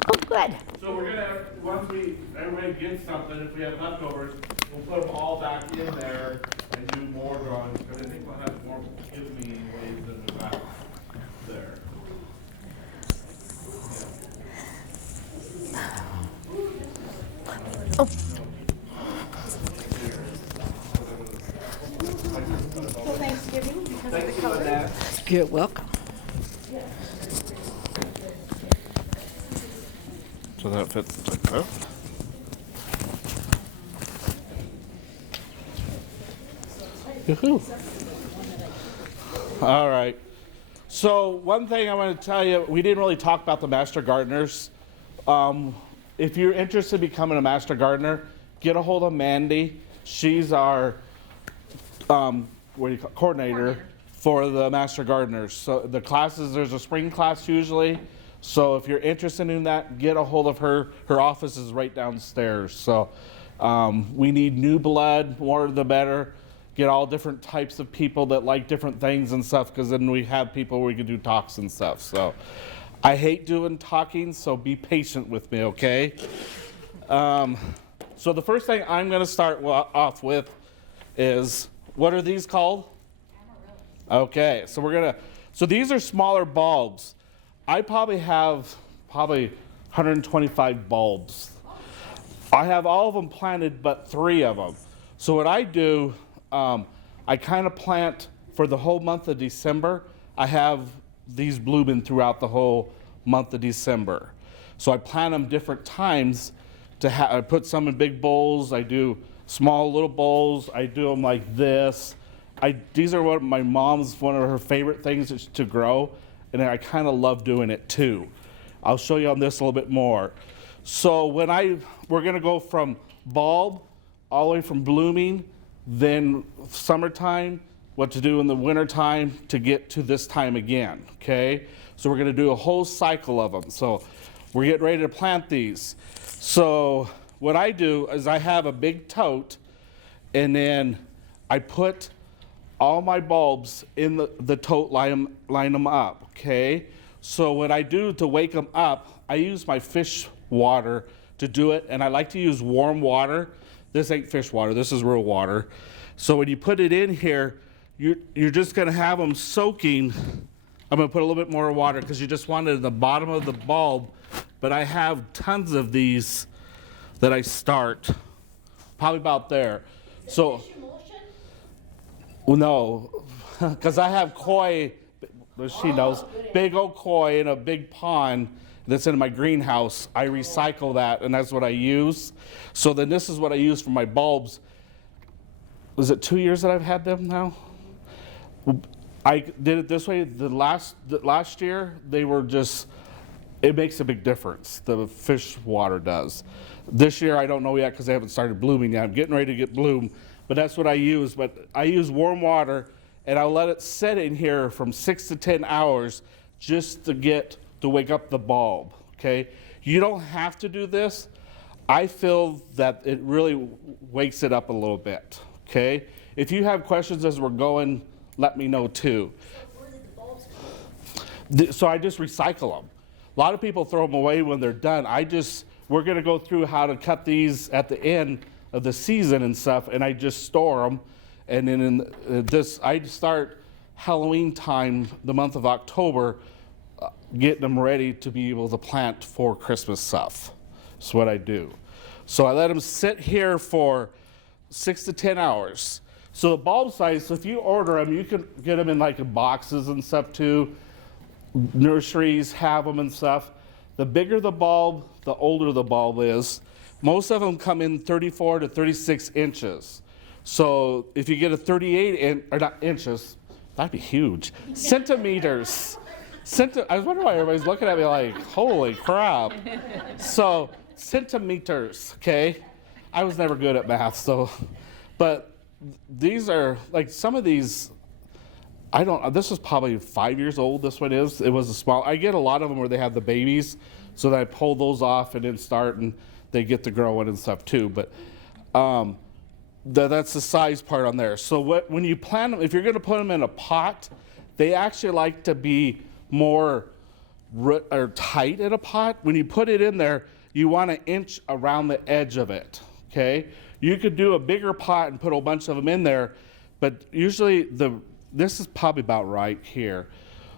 Oh, good. So we're gonna have, once everybody gets something, if we have leftovers, we'll put them all back in there and do more drawings, because I think we'll have more give me ways than we got there. Oh. Thank you for that. You're welcome. So that fits like that. Yoo-hoo. All right. So one thing I want to tell you, we didn't really talk about the master gardeners. If you're interested in becoming a master gardener, get a hold of Mandy. She's our coordinator for the master gardeners. So the classes, there's a spring class usually. So if you're interested in that, get a hold of her. Her office is right downstairs. So we need new blood, more the better. Get all different types of people that like different things and stuff, because then we have people where we can do talks and stuff. So I hate doing talking, so be patient with me, okay? So the first thing I'm going to start off with is, what are these called? Amaryllis. Okay, so these are smaller bulbs. I probably have 125 bulbs. I have all of them planted, but 3 of them. So what I do, I kind of plant for the whole month of December. I have these blooming throughout the whole month of December. So I plant them different times. I put some in big bowls. I do small little bowls. I do them like this. These are one of her favorite things is to grow, and I kind of love doing it too. I'll show you on this a little bit more. So we're gonna go from bulb all the way from blooming, then summertime, what to do in the wintertime to get to this time again, okay? So we're gonna do a whole cycle of them. So we're getting ready to plant these. So what I do is I have a big tote, and then I put all my bulbs in the tote, line them up, okay? So what I do to wake them up, I use my fish water to do it, and I like to use warm water. This ain't fish water, this is real water. So when you put it in here, you're just gonna have them soaking. I'm gonna put a little bit more water because you just want it at the bottom of the bulb, but I have tons of these that I start, probably about there. So, well, no, because I have koi, she knows, big old koi in a big pond that's in my greenhouse. I recycle that, and that's what I use. So then this is what I use for my bulbs. Was it 2 years that I've had them now? I did it this way. The last year, they were just, it makes a big difference. The fish water does. This year, I don't know yet because they haven't started blooming yet. I'm getting ready to get bloom, but that's what I use. But I use warm water, and I'll let it sit in here from 6 to 10 hours just to wake up the bulb, okay? You don't have to do this. I feel that it really wakes it up a little bit, okay? If you have questions as we're going, let me know too. Where did the bulbs come from? So I just recycle them. A lot of people throw them away when they're done. We're gonna go through how to cut these at the end of the season and stuff, and I just store them. And then I start Halloween time, the month of October, getting them ready to be able to plant for Christmas stuff. That's what I do. So I let them sit here for 6 to 10 hours. So the bulb size, so if you order them, you can get them in like in boxes and stuff too. Nurseries have them and stuff. The bigger the bulb, the older the bulb is. Most of them come in 34 to 36 inches. So if you get a 38 or not inches, that'd be huge. Centimeters. I was wondering why everybody's looking at me like, holy crap. So centimeters, okay? I was never good at math, so, but these are, like some of these, this is probably 5 years old, this one is. It was a small, I get a lot of them where they have the babies, so that I pull those off and then start and they get to growing and stuff too, but that's the size part on there. So when you plant them, if you're gonna put them in a pot, they actually like to be more tight in a pot. When you put it in there, you want an inch around the edge of it, okay? You could do a bigger pot and put a bunch of them in there, but usually this is probably about right here.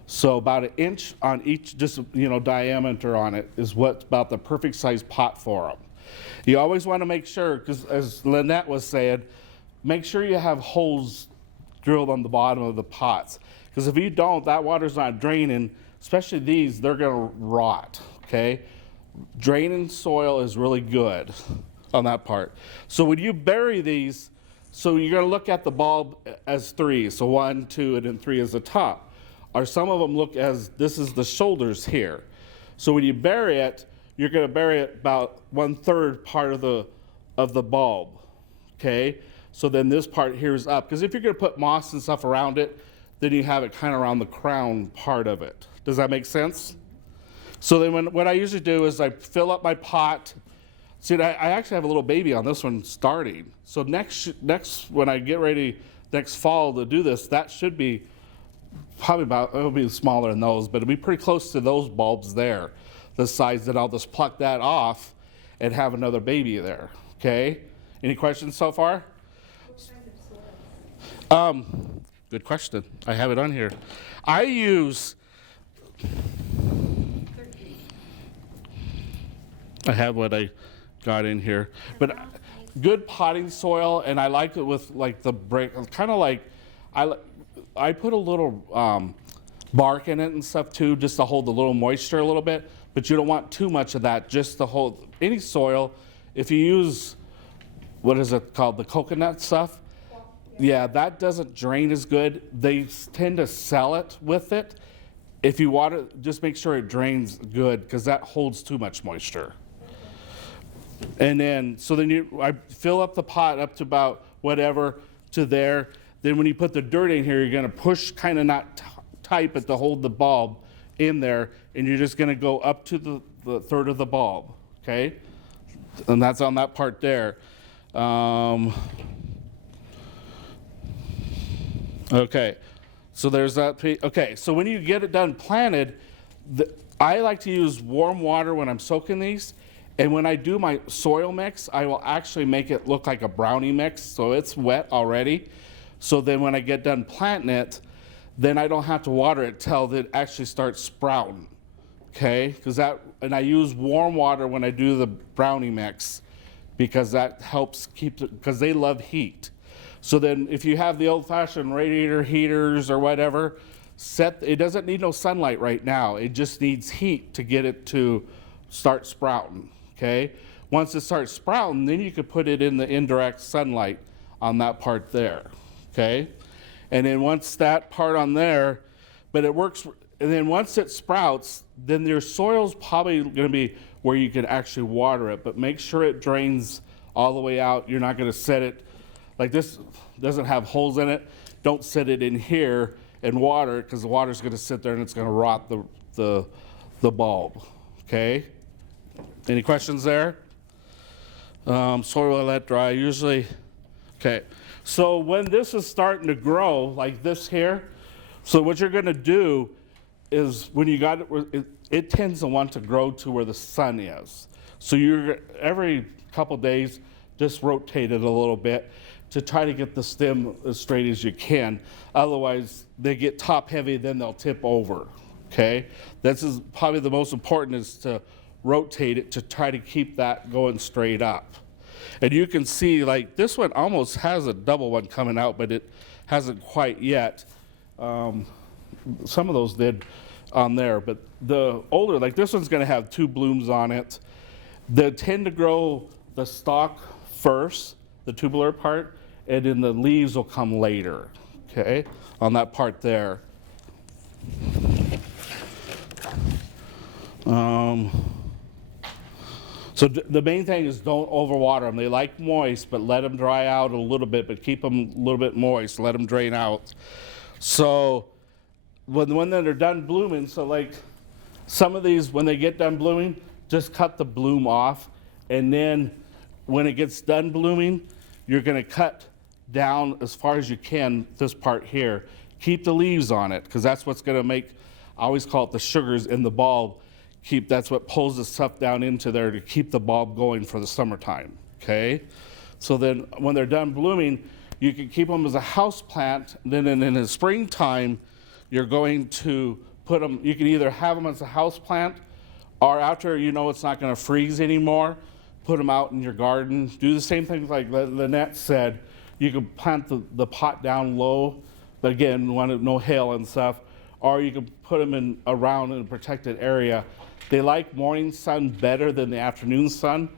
So about an inch on each, just diameter on it is what's about the perfect size pot for them. You always want to make sure, because as Lynette was saying, make sure you have holes drilled on the bottom of the pots. Because if you don't, that water's not draining, especially these, they're gonna rot, okay? Draining soil is really good on that part. So when you bury these, so you're gonna look at the bulb as 3. So 1, 2, and then 3 is the top. Or some of them look as, this is the shoulders here. So when you bury it, you're gonna bury it about 1/3 part of the bulb, okay? So then this part here is up. Because if you're gonna put moss and stuff around it, then you have it kind of around the crown part of it. Does that make sense? So then what I usually do is I fill up my pot. See, I actually have a little baby on this one starting. So next when I get ready next fall to do this, that should be probably it'll be smaller than those, but it'll be pretty close to those bulbs there, the size that I'll just pluck that off and have another baby there, okay? Any questions so far? What kind of soil? Good question. I have it on here. I have what I got in here, but good potting soil, and I like it with like the break, kind of like I put a little bark in it and stuff too, just to hold the little moisture a little bit. But you don't want too much of that. Just to hold any soil. If you use what is it called, the coconut stuff? Yeah, that doesn't drain as good. They tend to sell it with it. If you water, just make sure it drains good, because that holds too much moisture. And then, so then I fill up the pot up to about whatever to there. Then when you put the dirt in here, you're gonna push kind of not tight, but to hold the bulb in there, and you're just gonna go up to the third of the bulb, okay? And that's on that part there. Okay, so there's that. Okay, so when you get it done planted, I like to use warm water when I'm soaking these. And when I do my soil mix, I will actually make it look like a brownie mix, so it's wet already. So then when I get done planting it, then I don't have to water it till it actually starts sprouting, okay? And I use warm water when I do the brownie mix, because that helps keep it, because they love heat. So then if you have the old-fashioned radiator heaters or whatever, it doesn't need no sunlight right now. It just needs heat to get it to start sprouting. Okay, once it starts sprouting, then you could put it in the indirect sunlight on that part there. Okay, and then once that part on there, but it works, and then once it sprouts, then your soil's probably going to be where you can actually water it, but make sure it drains all the way out. You're not going to set it, like this doesn't have holes in it. Don't set it in here and water it, because the water's going to sit there and it's going to rot the bulb. Okay. Any questions there? Soil will let dry usually. Okay, so when this is starting to grow like this here, so what you're gonna do is when you got it tends to want to grow to where the sun is. So you're every couple days just rotate it a little bit to try to get the stem as straight as you can. Otherwise they get top heavy, then they'll tip over. Okay, this is probably the most important, is to rotate it to try to keep that going straight up. And you can see, like, this one almost has a double one coming out, but it hasn't quite yet. Some of those did on there, but the older, like this one's gonna have 2 blooms on it. They tend to grow the stalk first, the tubular part, and then the leaves will come later, okay, on that part there. So the main thing is don't overwater them. They like moist, but let them dry out a little bit, but keep them a little bit moist, let them drain out. So when they're done blooming, so like some of these, when they get done blooming, just cut the bloom off, and then when it gets done blooming, you're gonna cut down as far as you can this part here. Keep the leaves on it, because that's what's gonna make, I always call it the sugars in the bulb. That's what pulls the stuff down into there to keep the bulb going for the summertime, okay? So then when they're done blooming, you can keep them as a house plant. Then in the springtime, you're going to put them, you can either have them as a house plant, or after you know it's not gonna freeze anymore, put them out in your garden. Do the same thing like Lynette said. You can plant the pot down low, but again, no hail and stuff, or you can put them around in a protected area. They like morning sun better than the afternoon sun,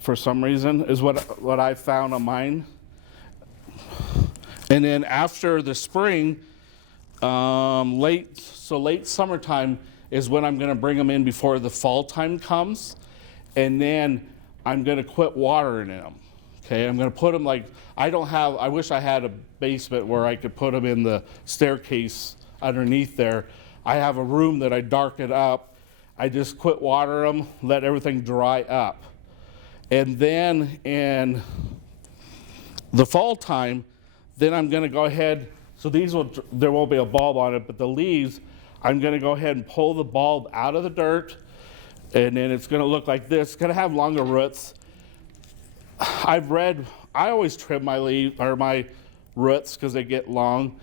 for some reason, is what I found on mine. And then after the spring, late summertime is when I'm gonna bring them in before the fall time comes. And then I'm gonna quit watering them. Okay, I'm gonna put them like, I wish I had a basement where I could put them in the staircase underneath there. I have a room that I darken up. I just quit water them, let everything dry up. And then in the fall time, then I'm gonna go ahead, so there won't be a bulb on it, but the leaves, I'm gonna go ahead and pull the bulb out of the dirt, and then it's gonna look like this. It's gonna have longer roots. I always trim my leaves, or my roots, because they get long.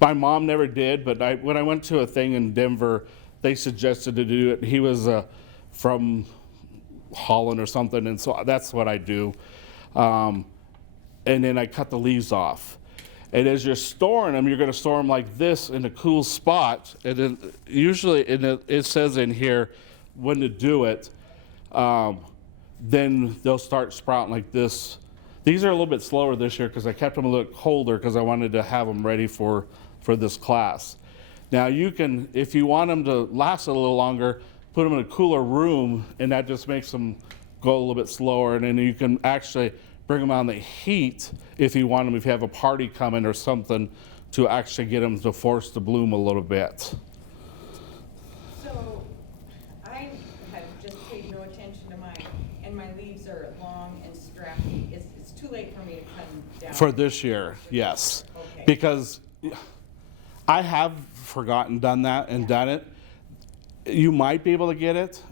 My mom never did, but when I went to a thing in Denver, they suggested to do it. He was from Holland or something, and so that's what I do. And then I cut the leaves off. And as you're storing them, you're gonna store them like this in a cool spot. And then usually it says in here when to do it. then they'll start sprouting like this. These are a little bit slower this year because I kept them a little colder because I wanted to have them ready for this class. Now you can, if you want them to last a little longer, put them in a cooler room, and that just makes them go a little bit slower. And then you can actually bring them on the heat if you want them, if you have a party coming or something, to actually get them to force to bloom a little bit. So I have just paid no attention to mine, and my leaves are long and strappy. It's too late for me to cut them down. For this year, yes. Okay. Because I have forgotten done that and done it. You might be able to get it,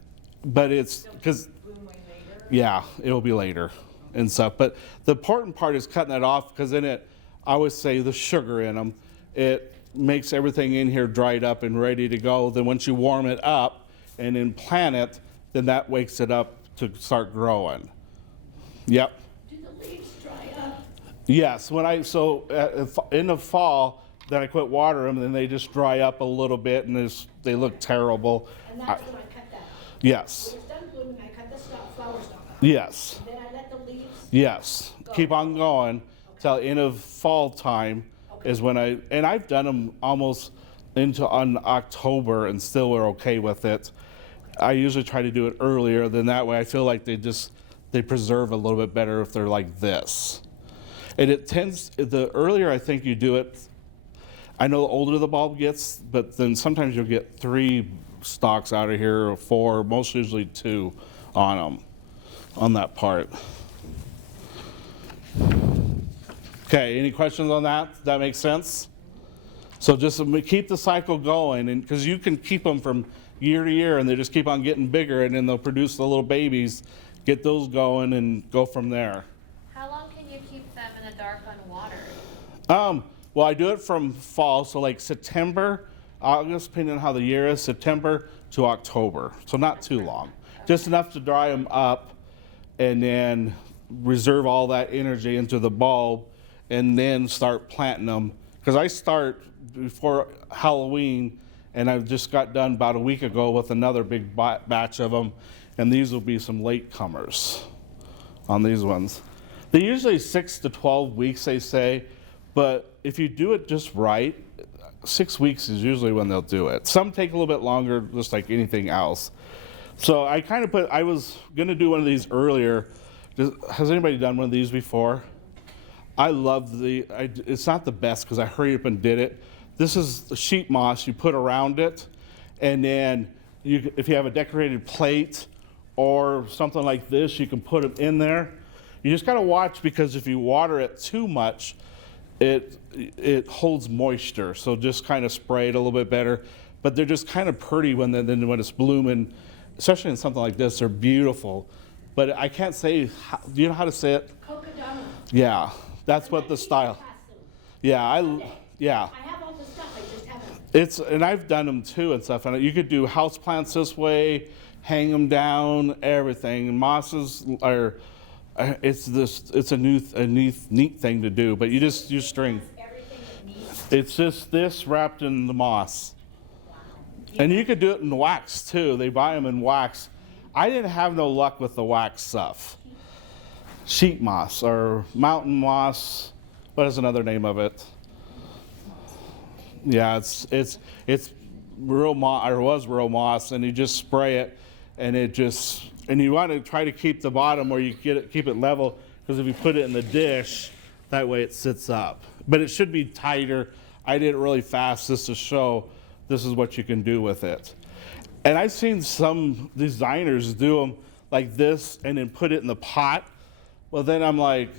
but it's because, Bloom way later. yeah, it'll be later and stuff. But the important part is cutting it off, because in it, I always say the sugar in them, it makes everything in here dried up and ready to go. Then once you warm it up and then plant it, then that wakes it up to start growing. Yep. Do the leaves dry up? Yes, in the fall, then I quit watering them, and they just dry up a little bit, and they look terrible. And that's when I cut that. Yes, When it's done blooming, I cut the flower stalk off. yes, Then I let the leaves, yes. Keep on going till end of fall time is when I've done them almost on October, and still we're okay with it. I usually try to do it earlier, than that way I feel like they preserve a little bit better if they're like this. And the earlier I think you do it, I know the older the bulb gets, but then sometimes you'll get 3 stalks out of here, or 4, most usually 2 on them, on that part. Okay, any questions on that? Does that make sense? So just keep the cycle going, and because you can keep them from year to year, and they just keep on getting bigger, and then they'll produce the little babies, get those going, and go from there. How long can you keep them in the dark unwatered? Well, I do it from fall, so like September, August, depending on how the year is, September to October. So not too long. Just enough to dry them up, and then reserve all that energy into the bulb, and then start planting them. Because I start before Halloween, and I just got done about a week ago with another big batch of them, and these will be some latecomers on these ones. They're usually 6 to 12 weeks, they say, but if you do it just right, 6 weeks is usually when they'll do it. Some take a little bit longer, just like anything else. So I was gonna do one of these earlier. Has anybody done one of these before? I love it's not the best because I hurried up and did it. This is the sheet moss you put around it, and then if you have a decorated plate or something like this, you can put them in there. You just gotta watch, because if you water it too much, it holds moisture. So just kind of spray it a little bit better. But they're just kind of pretty when it's blooming, especially in something like this. They're beautiful. But I can't say, do you know how to say it? cocodona. Yeah, that's what the style. Yeah, I have all the stuff, I just haven't. And I've done them too and stuff. And you could do house plants this way, hang them down, everything. And mosses are, it's a neat thing to do. But you just use string. Everything it needs. It's just this wrapped in the moss. And you could do it in wax too. They buy them in wax. I didn't have no luck with the wax stuff. Sheet moss or mountain moss. What is another name of it? Yeah, it's real moss, or was real moss, and you just spray it, and you want to try to keep the bottom where you keep it level, because if you put it in the dish, that way it sits up. But it should be tighter. I did it really fast just to show this is what you can do with it. And I've seen some designers do them like this and then put it in the pot. Well, then I'm like,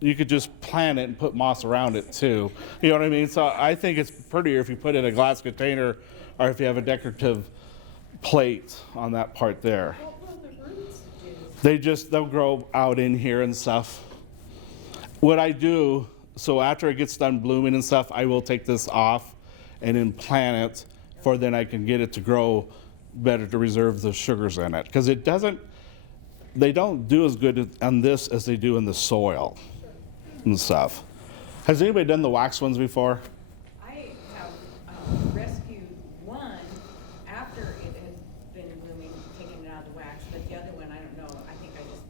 you could just plant it and put moss around it too. You know what I mean? So I think it's prettier if you put it in a glass container, or if you have a decorative plate on that part there. What will the roots do? They'll grow out in here and stuff. What I do, so after it gets done blooming and stuff, I will take this off and then plant it, for then I can get it to grow better, to reserve the sugars in it. Because they don't do as good on this as they do in the soil and stuff. Has anybody done the wax ones before? I have rescued one after it had been blooming, taking it out of the wax, but the other one, I don't know, I think I just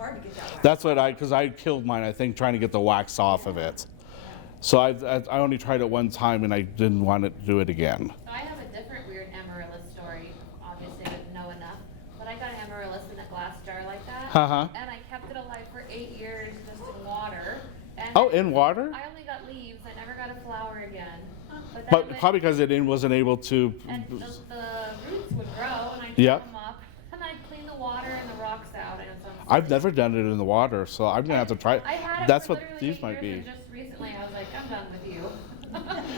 hard to get that wax. That's what because I killed mine, I think, trying to get the wax off of it. So I only tried it one time and I didn't want to do it again. So I have a different weird Amaryllis story. Obviously, I didn't know enough. But I got Amaryllis in a glass jar like that. Uh-huh. And I kept it alive for 8 years just in water. And Oh, in water? I only got leaves. I never got a flower again. But, then But probably because it wasn't able to. And the roots would grow, and I'd Yeah. dig them up, and I'd clean the water and the rocks out. And so I've never done it in the water, so I'm gonna have to try it. I had it That's for what literally these 8 might years, be. and just recently I was like, I'm done with you.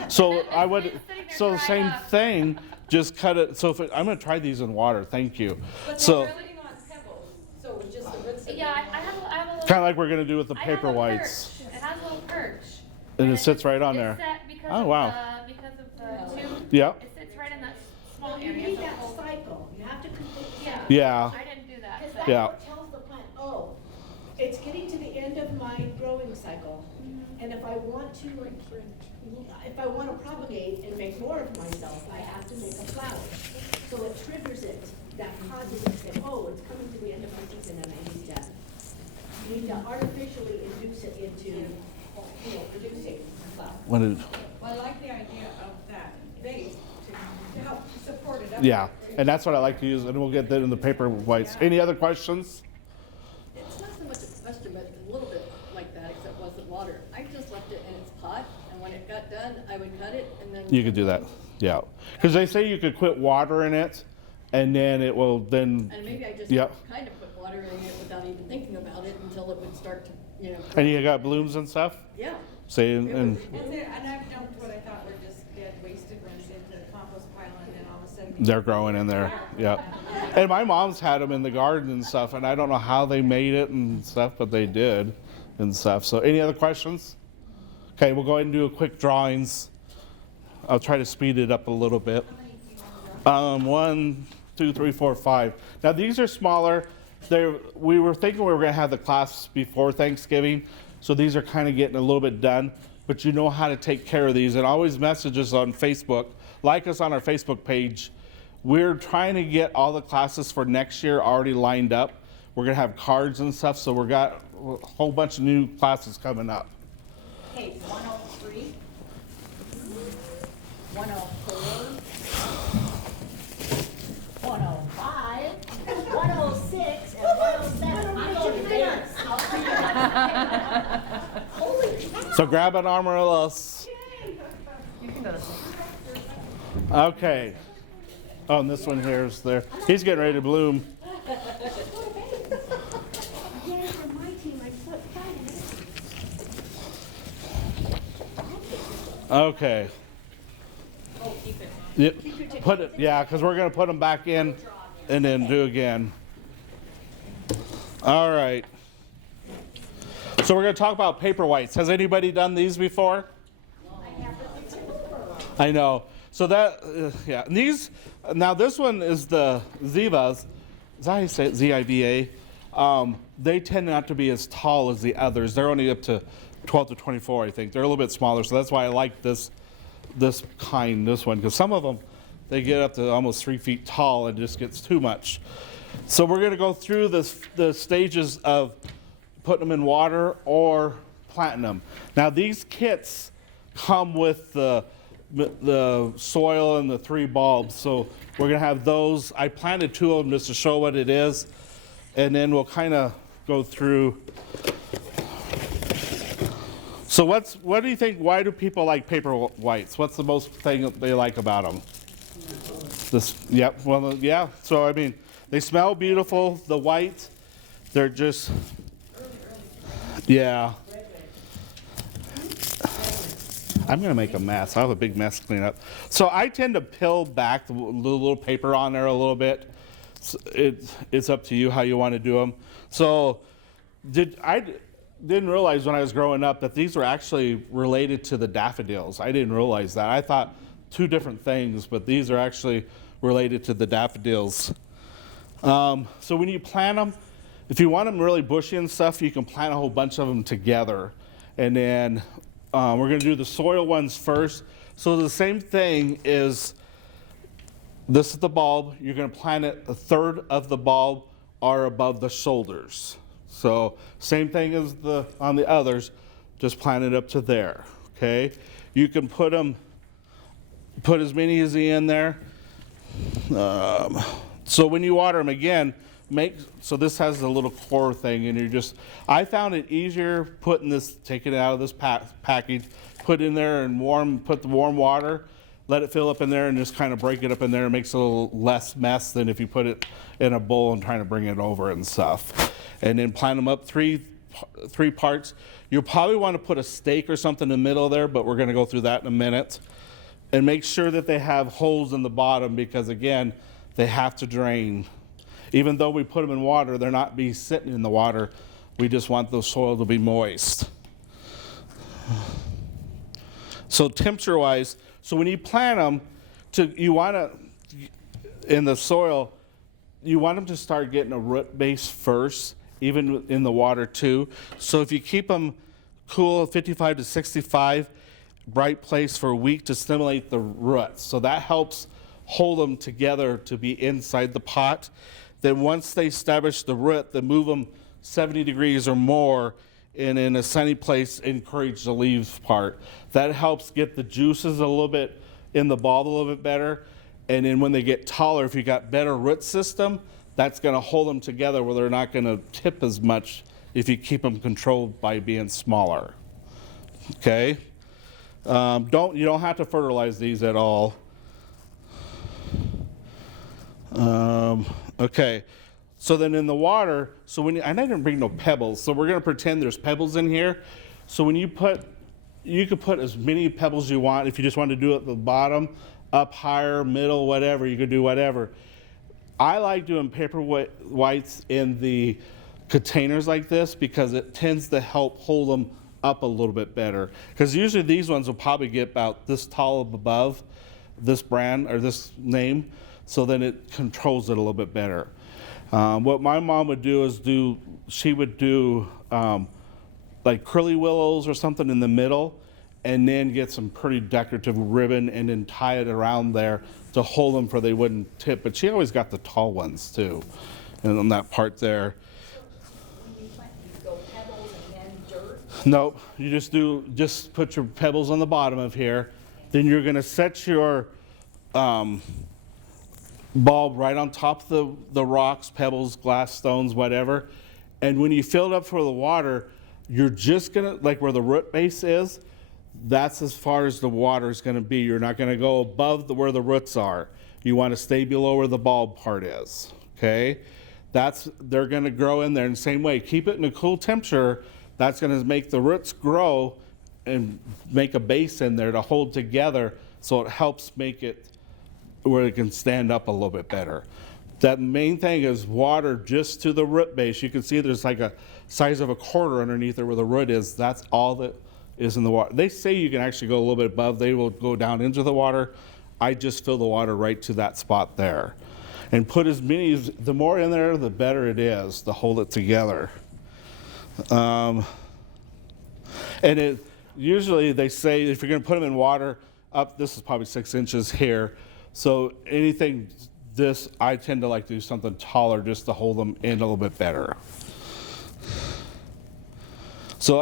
So And I it's would. been sitting there So the dried same up. thing. Just cut it. So if I'm gonna try these in water. Thank you. But So they're really on pebbles, so it's just the roots. that Yeah, they- I have a little. kind of like we're gonna do with the I have paper a whites, perch. It has a little perch. and it sits right on It's there. set because Oh, of wow. because of the tube. Yeah. It sits right in that small Well, you area. need so that it holds- cycle, you have to complete the Yeah. cycle. Yeah. I didn't do that. Because so- that's Yeah. what tells the plant, oh, it's getting to the end of my growing cycle. And if I want to propagate and make more of myself, I have to make a flower. So it triggers it, that causes it to say, oh, it's coming to the end of my season and I need to artificially induce it into, producing a flower. When it, Well, I like the idea of that base to help support it up. yeah, and that's what I like to use, and we'll get that in the paper whites. Any other questions? It's not so much a question, but a little bit like that, except it wasn't water. I just left it in its pot, and when it got done, I would cut it, and then. You could do that. Yeah, because they say you could quit watering it, and then it will then. And maybe I just Yeah. kind of put water in it without even thinking about it until it would start to, And you got blooms and stuff. Yeah. Say and And I've dumped what I thought were just dead wasted ones into the compost pile, and then all of a sudden. they're growing in there. Yeah. And my mom's had them in the garden and stuff, and I don't know how they made it and stuff, but they did and stuff. So any other questions? Okay, we'll go ahead and do a quick drawings. I'll try to speed it up a little bit. 1, 2, 3, 4, 5. Now these are smaller. We were thinking we were going to have the class before Thanksgiving, so these are kind of getting a little bit done. But you know how to take care of these, and always message us on Facebook. Like us on our Facebook page. We're trying to get all the classes for next year already lined up. We're going to have cards and stuff, so we've got a whole bunch of new classes coming up. Okay, 103, 104, 105, 106, and 107. I'm going to dance. Holy cow. So grab an Amaryllis. Okay. Oh, and this one here is there. He's getting ready to bloom. Yay for my team, I put 5 minutes. Okay. Yep. Put it, yeah, because we're going to put them back in and then do again. All right. So we're going to talk about paper whites. Has anybody done these before? I know. So that, yeah. And these, now this one is the Zivas. Is that how you say it? Z-I-V-A. They tend not to be as tall as the others. They're only up to 12 to 24, I think. They're a little bit smaller, so that's why I like this one, because some of them, they get up to almost 3 feet tall and it just gets too much. So we're going to go through the stages of putting them in water or planting them. Now these kits come with the soil and the 3 bulbs, so we're going to have those. I planted 2 of them just to show what it is, and then we'll kind of go through. So what do you think, why do people like paper whites? What's the most thing that they like about them? Yeah, so I mean, they smell beautiful, the white, they're just, yeah. I'm gonna make a mess. I have a big mess to clean up. So I tend to peel back the little paper on there a little bit. It's up to you how you want to do them. So I didn't realize when I was growing up that these were actually related to the daffodils. I didn't realize that. I thought 2 different things, but these are actually related to the daffodils. So when you plant them, if you want them really bushy and stuff, you can plant a whole bunch of them together. And then we're going to do the soil ones first. So the same thing is, this is the bulb. You're going to plant it 1/3 of the bulb are above the shoulders. So same thing as on the others, just plant it up to there, okay? You can put as many as you in there. So when you water them again, so this has a little core thing, and I found it easier taking it out of this package, put it in there and put the warm water, let it fill up in there and just kind of break it up in there. It makes a little less mess than if you put it in a bowl and trying to bring it over and stuff. And then plant them up three parts. You'll probably want to put a stake or something in the middle there, but we're going to go through that in a minute. And make sure that they have holes in the bottom because, again, they have to drain. Even though we put them in water, they're not sitting in the water. We just want the soil to be moist. So temperature-wise, so when you plant them, in the soil, you want them to start getting a root base first, even in the water too. So if you keep them cool, 55 to 65, bright place for a week to stimulate the roots. So that helps hold them together to be inside the pot. Then once they establish the root, then move them 70 degrees or more, and in a sunny place, encourage the leaves part. That helps get the juices a little bit in the bulb a little bit better. And then when they get taller, if you got better root system, that's going to hold them together where they're not going to tip as much if you keep them controlled by being smaller. Okay? You don't have to fertilize these at all. Okay. So then in the water, and I didn't bring no pebbles, so we're going to pretend there's pebbles in here. So when you can put as many pebbles you want. If you just want to do it at the bottom, up higher, middle, whatever, you can do whatever. I like doing paper whites in the containers like this because it tends to help hold them up a little bit better. Because usually these ones will probably get about this tall above this brand or this name, so then it controls it a little bit better. What my mom would do is she would do like curly willows or something in the middle, and then get some pretty decorative ribbon and then tie it around there to hold them so they wouldn't tip. But she always got the tall ones too, and on that part there. When you plant, you go pebbles and then dirt? Nope, you just put your pebbles on the bottom of here. Then you're gonna set your bulb right on top of the rocks, pebbles, glass stones, whatever. And when you fill it up for the water, you're just gonna, like where the root base is, that's as far as the water is gonna be. You're not gonna go above where the roots are. You wanna stay below where the bulb part is, okay? They're gonna grow in there in the same way. Keep it in a cool temperature. That's gonna make the roots grow and make a base in there to hold together, so it helps make it where it can stand up a little bit better. That main thing is water just to the root base. You can see there's like a size of a quarter underneath there where the root is. That's all that is in the water. They say you can actually go a little bit above. They will go down into the water. I just fill the water right to that spot there. And put the more in there, the better it is to hold it together. Usually they say if you're gonna put them in water, this is probably 6 inches here. So anything I tend to like to do something taller just to hold them in a little bit better. So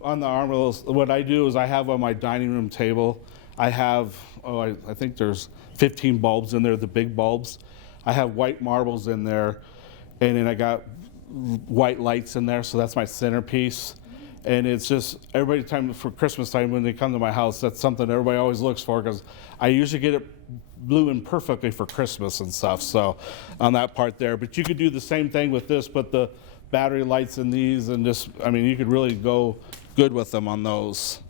on the Amaryllis, what I do is I have on my dining room table, I have, I think there's 15 bulbs in there, the big bulbs. I have white marbles in there, and then I got white lights in there, so that's my centerpiece. And it's just for Christmas time when they come to my house, that's something everybody always looks for because I usually get it blew in perfectly for Christmas and stuff, so on that part there. But you could do the same thing with this, put the battery lights in these, and you could really go good with them on those.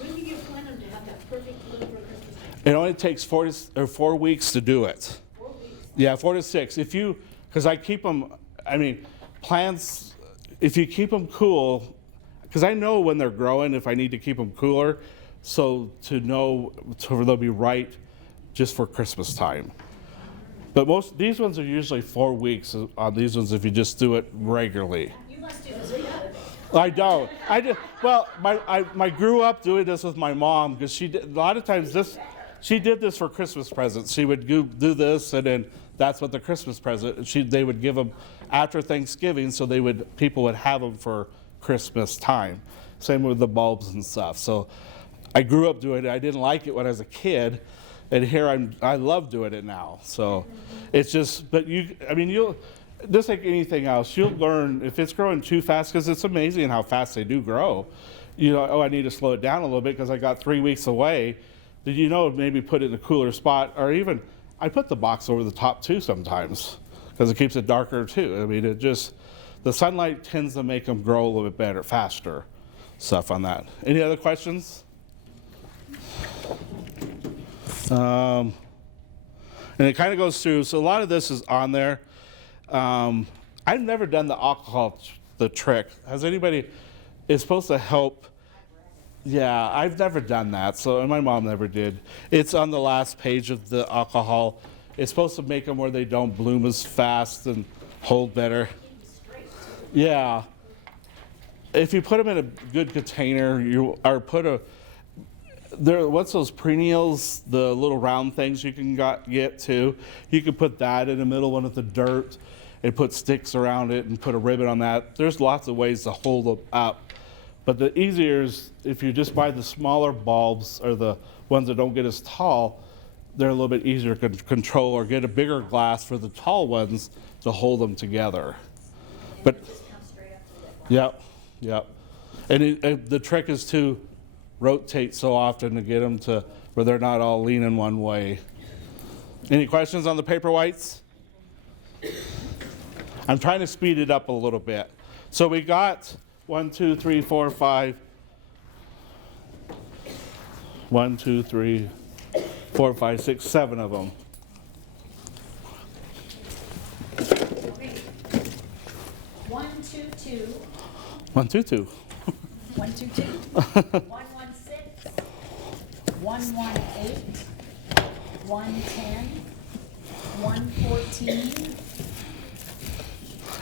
When do you plan them to have that perfect bloom for Christmas time? It only takes 4 weeks to do it. 4 weeks? Yeah, 4 to 6. Because I keep them, plants, if you keep them cool, because I know when they're growing if I need to keep them cooler, so they'll be right just for Christmas time. But these ones are usually 4 weeks on these ones if you just do it regularly. You must do this together. I don't. I grew up doing this with my mom because she did, a lot of times she did this for Christmas presents. She would do this and then that's what the Christmas present, they would give them after Thanksgiving, so people would have them for Christmas time. Same with the bulbs and stuff. So I grew up doing it. I didn't like it when I was a kid, and here I love doing it now. So it's just, but you'll, just like anything else, you'll learn if it's growing too fast, because it's amazing how fast they do grow. You know, oh, I need to slow it down a little bit because I got 3 weeks away. Did you know maybe put it in a cooler spot, or even I put the box over the top too sometimes because it keeps it darker too. I mean, the sunlight tends to make them grow a little bit better, faster, stuff on that. Any other questions? And it kind of goes through, so a lot of this is on there. I've never done the alcohol, the trick. Has anybody, it's supposed to help. Yeah, I've never done that, and my mom never did. It's on the last page of the alcohol. It's supposed to make them where they don't bloom as fast and hold better. Yeah. If you put them in a good container, what's those perennials, the little round things you can get too? You could put that in the middle one with the dirt and put sticks around it and put a ribbon on that. There's lots of ways to hold them up. But the easier is if you just buy the smaller bulbs or the ones that don't get as tall, they're a little bit easier to control, or get a bigger glass for the tall ones to hold them together. But yep. And the trick is to rotate so often to get them to where they're not all leaning one way. Any questions on the paper whites? I'm trying to speed it up a little bit. So we got 1, 2, 3, 4, 5. 1, 2, 3, 4, 5, 6, 7 of them. Okay. 1, 2, 2. 1, 2, 2. 1, 2, 2. 1, 1, 6. 1, 1, 8. 1, 10. 1, 14.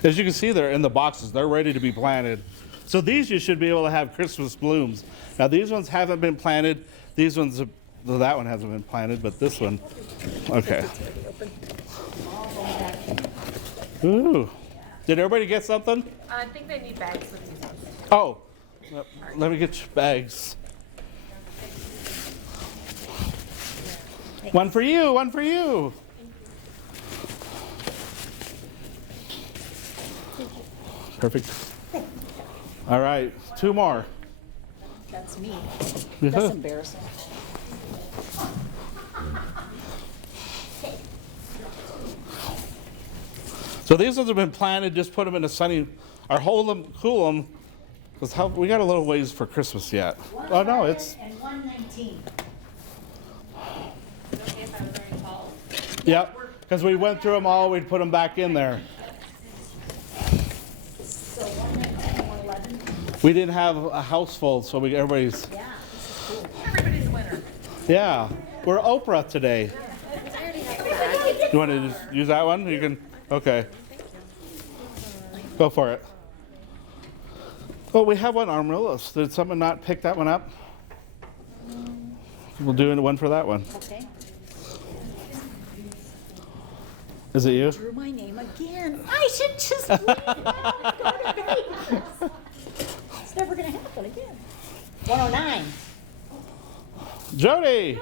As you can see, they're in the boxes. They're ready to be planted. So these you should be able to have Christmas blooms. Now these ones haven't been planted. These ones, well, that one hasn't been planted, but this one, okay. Ooh. Did everybody get something? I think they need bags with these ones. Oh, let me get your bags. One for you, one for you. Perfect. All right, 2 more. That's me. Yeah. That's embarrassing. So these ones have been planted. Just put them in a sunny, or hold them, cool them, because we got a little ways for Christmas yet. Oh no, it's. And 119. Okay, if I was wearing tall. Yep, because we went through them all. We'd put them back in there. So 119, 111. We didn't have a house full, so everybody's. Yeah, this is cool. Everybody's a winner. Yeah, we're Oprah today. You want to just use that one? You can. Okay. Go for it. Oh, we have one Amaryllis. Did someone not pick that one up? We'll do one for that one. Okay. Is it you? Drew my name again. I should just leave that and go to Vegas. It's never going to happen again. 109. Jody!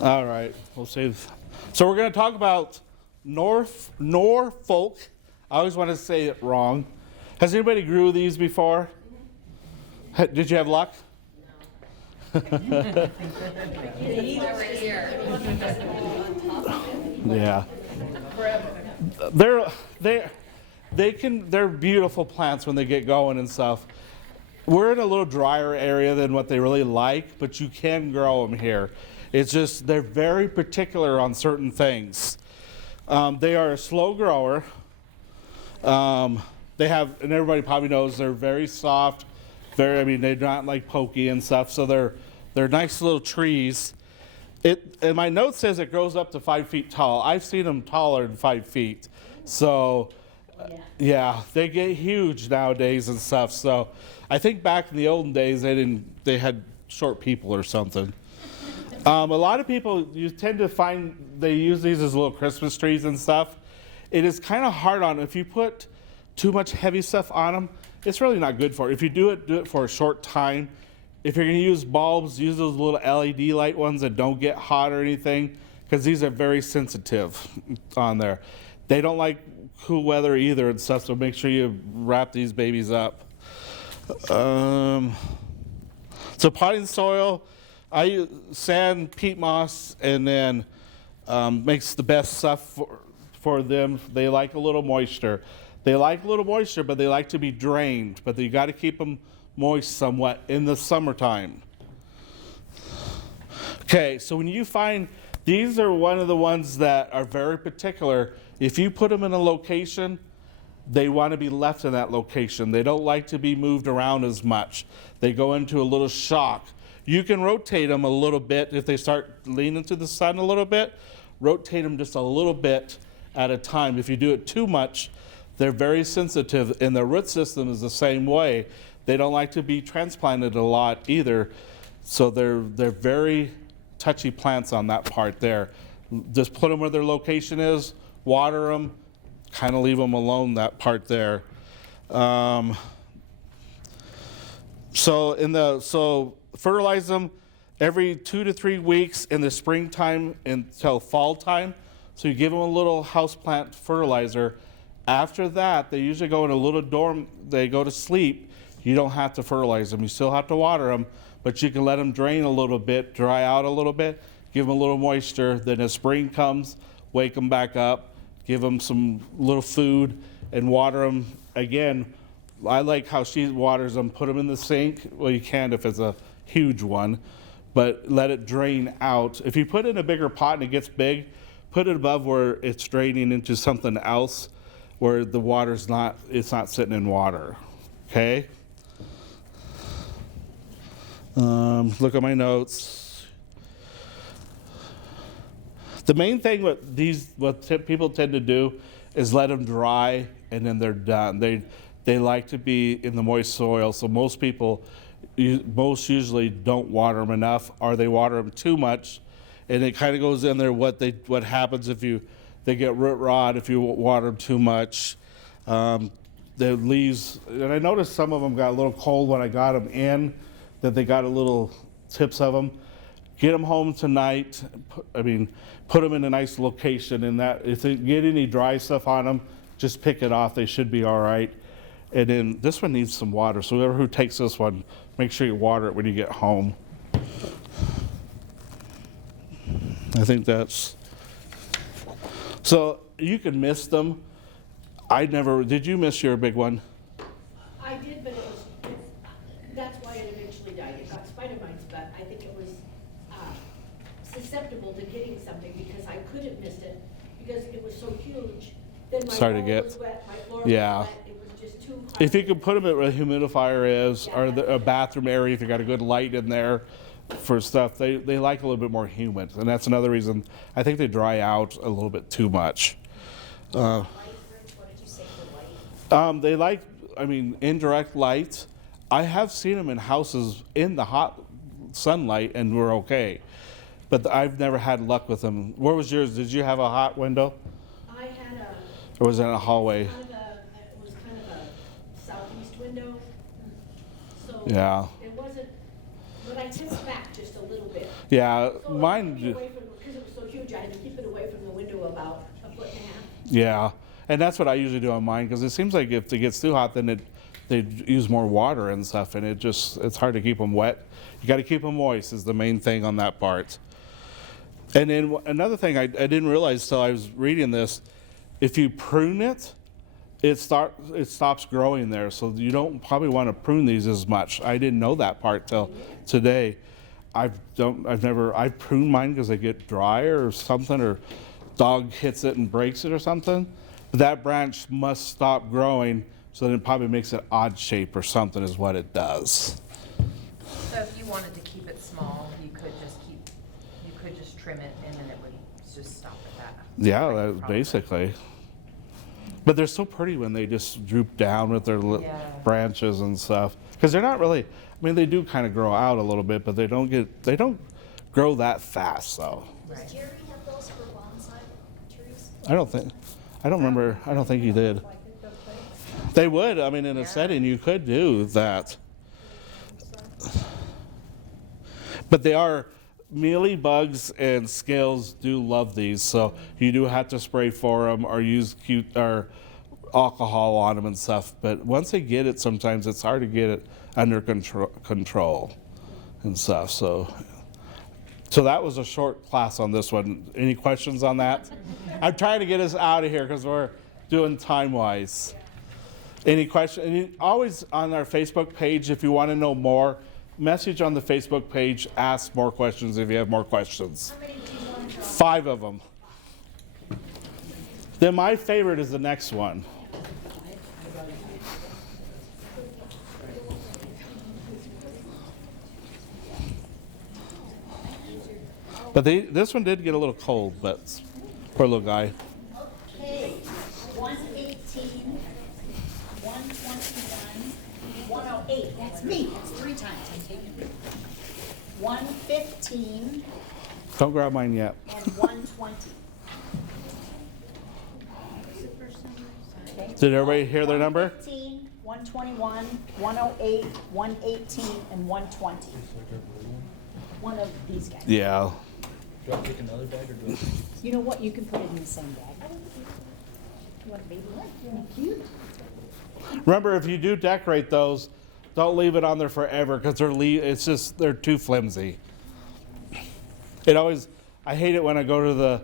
All right, we'll save. So we're going to talk about Norfolk. I always want to say it wrong. Has anybody grew these before? Did you have luck? Yeah. They're beautiful plants when they get going and stuff. We're in a little drier area than what they really like, but you can grow them here. It's just they're very particular on certain things. They are a slow grower. They have, and everybody probably knows, they're very soft. They're not like pokey and stuff. So they're nice little trees. And my note says it grows up to 5 feet tall. I've seen them taller than 5 feet. So yeah, they get huge nowadays and stuff. So I think back in the olden days they had short people or something. A lot of people, you tend to find they use these as little Christmas trees and stuff. It is kind of hard on them. If you put too much heavy stuff on them, it's really not good for it. If you do it for a short time. If you're going to use bulbs, use those little LED light ones that don't get hot or anything, because these are very sensitive on there. They don't like cool weather either and stuff, so make sure you wrap these babies up. So potting soil, I use sand, peat moss, and then makes the best stuff for them. They like a little moisture. They like a little moisture, but they like to be drained. But you got to keep them moist somewhat in the summertime. Okay, so when you find, these are one of the ones that are very particular. If you put them in a location, they want to be left in that location. They don't like to be moved around as much. They go into a little shock. You can rotate them a little bit if they start leaning to the sun a little bit. Rotate them just a little bit at a time. If you do it too much, they're very sensitive, and their root system is the same way. They don't like to be transplanted a lot either, so they're very touchy plants on that part there. Just put them where their location is, water them, kind of leave them alone that part there. So fertilize them every 2 to 3 weeks in the springtime until fall time. So you give them a little houseplant fertilizer. After that, they usually go in a little dorm. They go to sleep. You don't have to fertilize them. You still have to water them, but you can let them drain a little bit, dry out a little bit, give them a little moisture. Then as spring comes, wake them back up, give them some little food, and water them again. I like how she waters them. Put them in the sink. Well, you can if it's a huge one, but let it drain out. If you put it in a bigger pot and it gets big, put it above where it's draining into something else, where the water's not, it's not sitting in water. Okay. Look at my notes. The main thing with these, people tend to do is let them dry and then they're done. They like to be in the moist soil, so most people usually don't water them enough, or they water them too much, and it kind of goes in there what happens if they get root rot if you water them too much. The leaves, and I noticed some of them got a little cold when I got them in, that they got a little tips of them. Get them home tonight. Put them in a nice location, and that if they get any dry stuff on them, just pick it off. They should be all right. And then this one needs some water, so whoever who takes this one, make sure you water it when you get home. I think that's, so you can miss them. Did you miss your big one? I did, but that's why it eventually died. It got spider mites, but I think it was susceptible to getting something because I could have missed it because it was so huge. Then my Sorry to wall get- was wet, my floor Yeah. was wet, it was just too hard. If you could put them at where a humidifier is, or a bathroom area, if you got a good light in there for stuff, they like a little bit more humid, and that's another reason I think they dry out a little bit too much. Light, Rich, what did you say for light? They like, indirect light. I have seen them in houses in the hot sunlight, and we're okay. But I've never had luck with them. Where was yours? Did you have a hot window, I had or was it in a hallway? it was kind of a southeast window, so. Yeah. It wasn't, but I tipped back just a little bit. Yeah, So mine. because it was so huge, I had to keep it away from the window about a foot and a half. Yeah, and that's what I usually do on mine, because it seems like if it gets too hot, then they use more water and stuff, and it's hard to keep them wet. You got to keep them moist is the main thing on that part. And then another thing I didn't realize till I was reading this, if you prune it, it stops growing there, so you don't probably want to prune these as much. I didn't know that part till today. I've pruned mine because they get dry or something, or dog hits it and breaks it or something. But that branch must stop growing, so then it probably makes an odd shape or something is what it does. So if you wanted to keep it small, you could just trim it and then it would just stop at that. Yeah, Right, that, probably. basically. But they're so pretty when they just droop down with their Yeah. branches and stuff. Because they're not really, they do kind of grow out a little bit, but they don't grow that fast, so. Does Jerry have those for bonsai trees? I don't think you did. They would, I mean, in a setting, you could do that. But they are, mealy bugs and scales do love these, so you do have to spray for them or use alcohol on them and stuff. But once they get it, sometimes it's hard to get it under control and stuff. So that was a short class on this one. Any questions on that? I'm trying to get us out of here because we're doing time-wise. Any questions? Always on our Facebook page, if you want to know more, message on the Facebook page, ask more questions if you have more questions. 5 of them. Then my favorite is the next one. But this one did get a little cold, but poor little guy. Okay, 118, 121, 108, that's me, that's 3 times, I'm taking it. 115 Don't grab mine yet. and 120. Okay. Did everybody hear their number? 115, 121, 108, 118, and 120. One of these guys. Yeah. Do I pick another bag or do I? You know what, you can put it in the same bag. You want a baby one? Thank you. Remember, if you do decorate those, don't leave it on there forever because they're too flimsy. I hate it when I go to the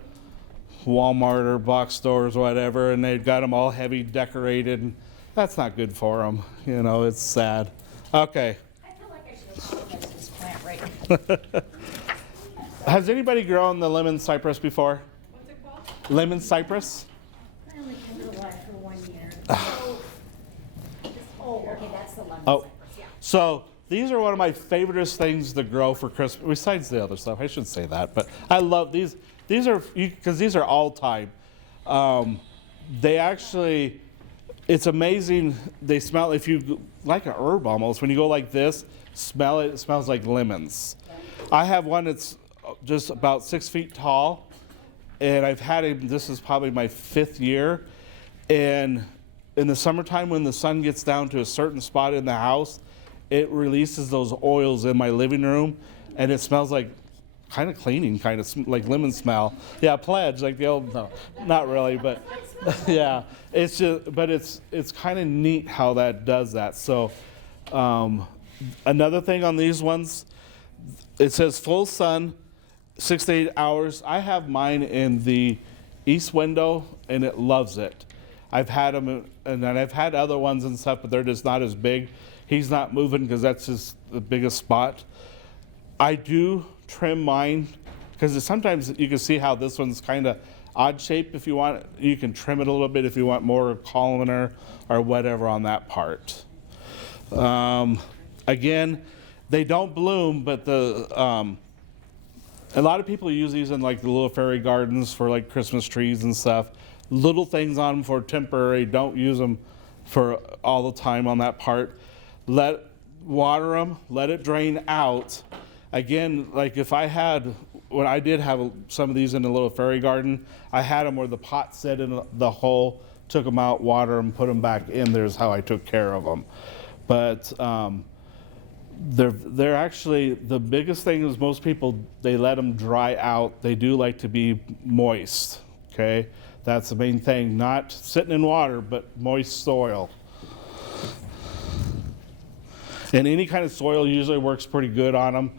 Walmart or box stores or whatever, and they've got them all heavy decorated. And that's not good for them. You know, it's sad. Okay. I feel like I should apologize to this plant right. Has anybody grown the lemon cypress before? What's it called? Lemon cypress? I only came to the water for 1 year. Oh, okay, that's the lemon Oh. cypress, yeah. So these are one of my favorite things to grow for Christmas, besides the other stuff. I shouldn't say that, but I love these. These are, because these are all time. They actually, it's amazing. They smell, if you, like a herb almost. When you go like this, smell it, it smells like lemons. I have one that's just about 6 feet tall, and I've had him, this is probably my 5th year. And in the summertime, when the sun gets down to a certain spot in the house, it releases those oils in my living room, and it smells like kind of cleaning, kind of like lemon smell. Yeah, pledge, like the old, no, not really, but yeah, it's just, but it's kind of neat how that does that. So another thing on these ones, it says full sun, 6 to 8 hours. I have mine in the east window, and it loves it. I've had them, and then I've had other ones and stuff, but they're just not as big. He's not moving because that's just the biggest spot. I do trim mine because sometimes you can see how this one's kind of odd shape. If you want, you can trim it a little bit if you want more columnar or whatever on that part. Again, they don't bloom, but a lot of people use these in like the little fairy gardens for like Christmas trees and stuff. Little things on them for temporary. Don't use them for all the time on that part. Water them, let it drain out. Again, like if I had, when I did have some of these in the little fairy garden, I had them where the pot set in the hole, took them out, water them, put them back in. There's how I took care of them. But they're actually, the biggest thing is most people, they let them dry out. They do like to be moist, okay? That's the main thing, not sitting in water, but moist soil. And any kind of soil usually works pretty good on them.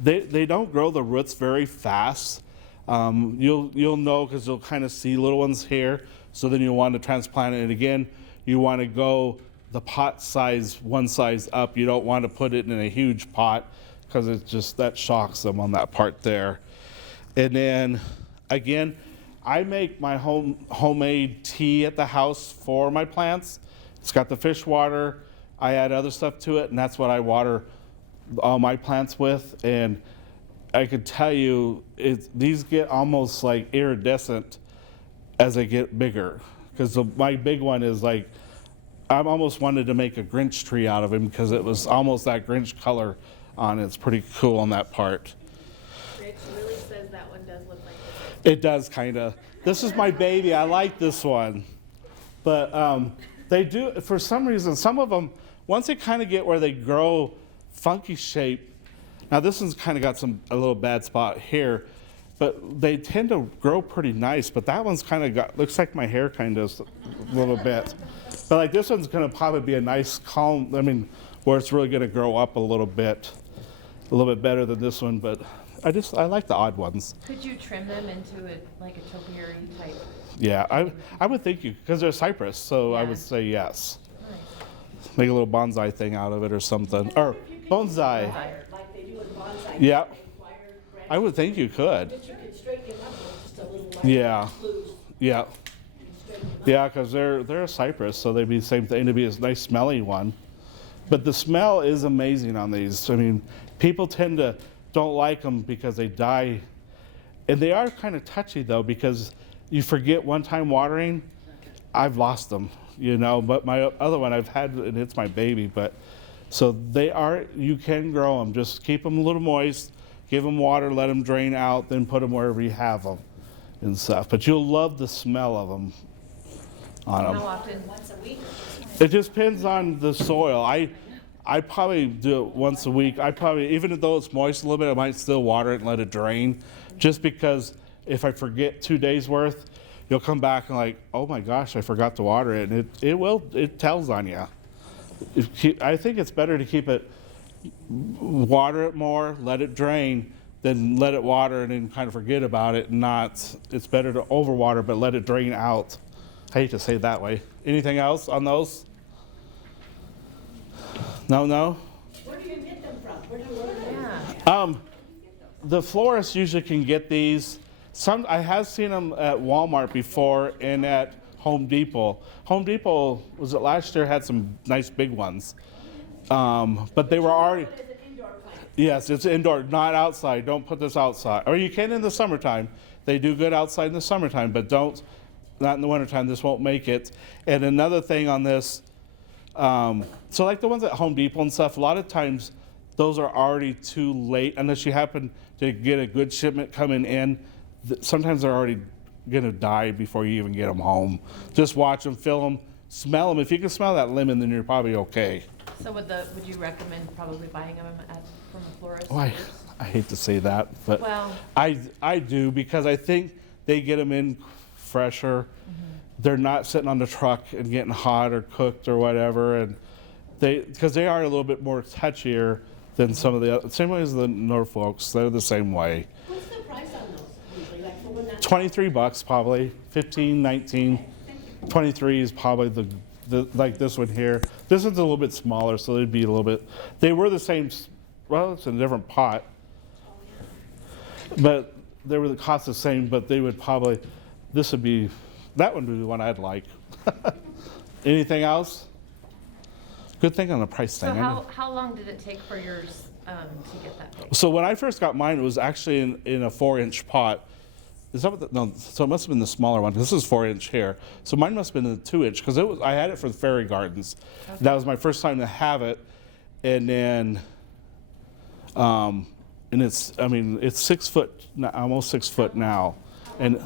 They don't grow the roots very fast. You'll know because you'll kind of see little ones here. So then you'll want to transplant it. And again, you want to go the pot size, one size up. You don't want to put it in a huge pot because it's just, that shocks them on that part there. And then again, I make my homemade tea at the house for my plants. It's got the fish water. I add other stuff to it, and that's what I water all my plants with. And I could tell you, these get almost like iridescent as they get bigger. Because my big one is like, I almost wanted to make a Grinch tree out of him because it was almost that Grinch color on it. It's pretty cool on that part. It does kinda. This is my baby, I like this one. But they do, for some reason, some of them, once they kinda get where they grow funky shape, now this one's kinda got a little bad spot here, but they tend to grow pretty nice, but that one's kinda looks like my hair kinda a little bit. But like this one's gonna probably be a nice calm, where it's really gonna grow up a little bit better than this one, but I like the odd ones. Could you trim them into like a topiary type? Yeah, I would think because they're cypress, so I Yeah. would say yes. Nice. Make a little bonsai thing out of it or something, or bonsai. Like they do in bonsai. Yeah. They wire branches, I would think you could. but you could straighten them up with just a little wire. Yeah. Loose, Yeah, and straighten them up. yeah, because they're a cypress, so they'd be the same thing. It'd be a nice smelly one, but the smell is amazing on these. People tend to don't like them because they die, and they are kind of touchy though because you forget one time watering, I've lost them, But my other one I've had, and it's my baby. But so you can grow them. Just keep them a little moist, give them water, let them drain out, then put them wherever you have them and stuff. But you'll love the smell of them on them. How often? Once a week. It just depends on the soil. I probably do it once a week. Even though it's moist a little bit, I might still water it and let it drain. Just because if I forget 2 days worth, you'll come back and like, oh my gosh, I forgot to water it. And it tells on you. I think it's better to water it more, let it drain, than let it water and then kind of forget about it. It's better to overwater, but let it drain out. I hate to say it that way. Anything else on those? No? Where do you get them from? Where do you order them? Yeah. The florists usually can get these. I have seen them at Walmart before and at Home Depot. Home Depot, was it last year, had some nice big ones. But they were already, It's an indoor plant. yes, it's indoor, not outside. Don't put this outside. Or you can in the summertime. They do good outside in the summertime, but not in the wintertime. This won't make it. And another thing on this, so like the ones at Home Depot and stuff, a lot of times those are already too late unless you happen to get a good shipment coming in. Sometimes they're already gonna die before you even get them home. Just watch them, fill them, smell them. If you can smell that lemon, then you're probably okay. So would you recommend probably buying them from a florist? Oh, I hate to say that, but Well- I do because I think they get them in fresher. They're not sitting on the truck and getting hot or cooked or whatever, and because they are a little bit more touchier than some of the other, same way as the Norfolks. They're the same way. What's the price on those usually? Like for when that. $23 probably, 15, 19, 23 is probably the like this one here. This one's a little bit smaller, so they'd be a little bit. They were the same. Well, it's in a different pot, but they would cost the same. But they would probably. That one would be the one I'd like. Anything else? Good thing on the price So thing. how long did it take for yours to get that big? So when I first got mine, it was actually in a 4-inch pot. Is that what no? So it must have been the smaller one. This is 4-inch here. So mine must have been the 2-inch because I had it for the fairy gardens. Okay. That was my first time to have it, and then, and it's 6 foot, almost 6 foot now, and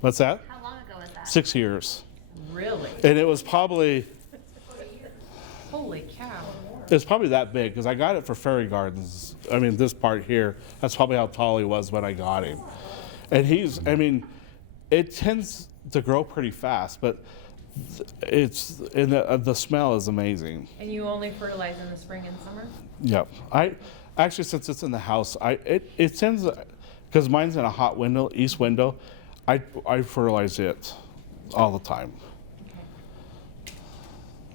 what's that? How long ago was that? 6 years, Really? and it was probably. Holy cow. It's probably that big because I got it for fairy gardens. This part here, that's probably how tall he was when I got him. And it tends to grow pretty fast, but the smell is amazing. And you only fertilize in the spring and summer? Yep. Actually, since it's in the house, it tends, because mine's in a hot window, east window, I fertilize it all the time.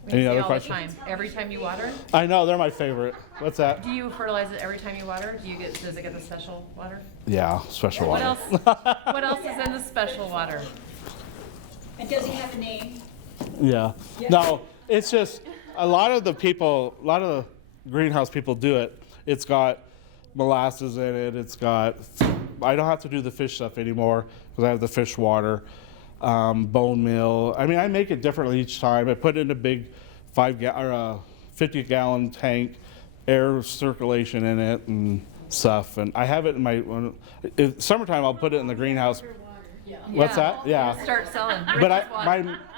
Any other questions? Every time you water it? I know, they're my favorite. What's that? Do you fertilize it every time you water? Does it get the special water? Yeah, special What water. else? What else is in the special water? And does he have a name? Yeah. No, it's just a lot of the greenhouse people do it. It's got molasses in it. I don't have to do the fish stuff anymore because I have the fish water, bone meal. I make it differently each time. I put it in a big 50-gallon tank, air circulation in it and stuff. And I have it in summertime. I'll put it in the greenhouse. What's that? Yeah. Start selling. But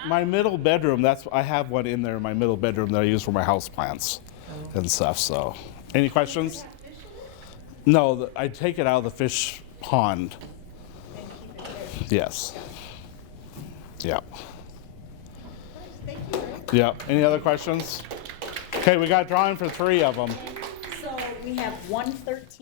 my middle bedroom, I have one in there in my middle bedroom that I use for my house plants and stuff. So, any questions? No, I take it out of the fish pond. Yes. Yep. Yep. Any other questions? Okay, we got drawing for 3 of them. So we have 113.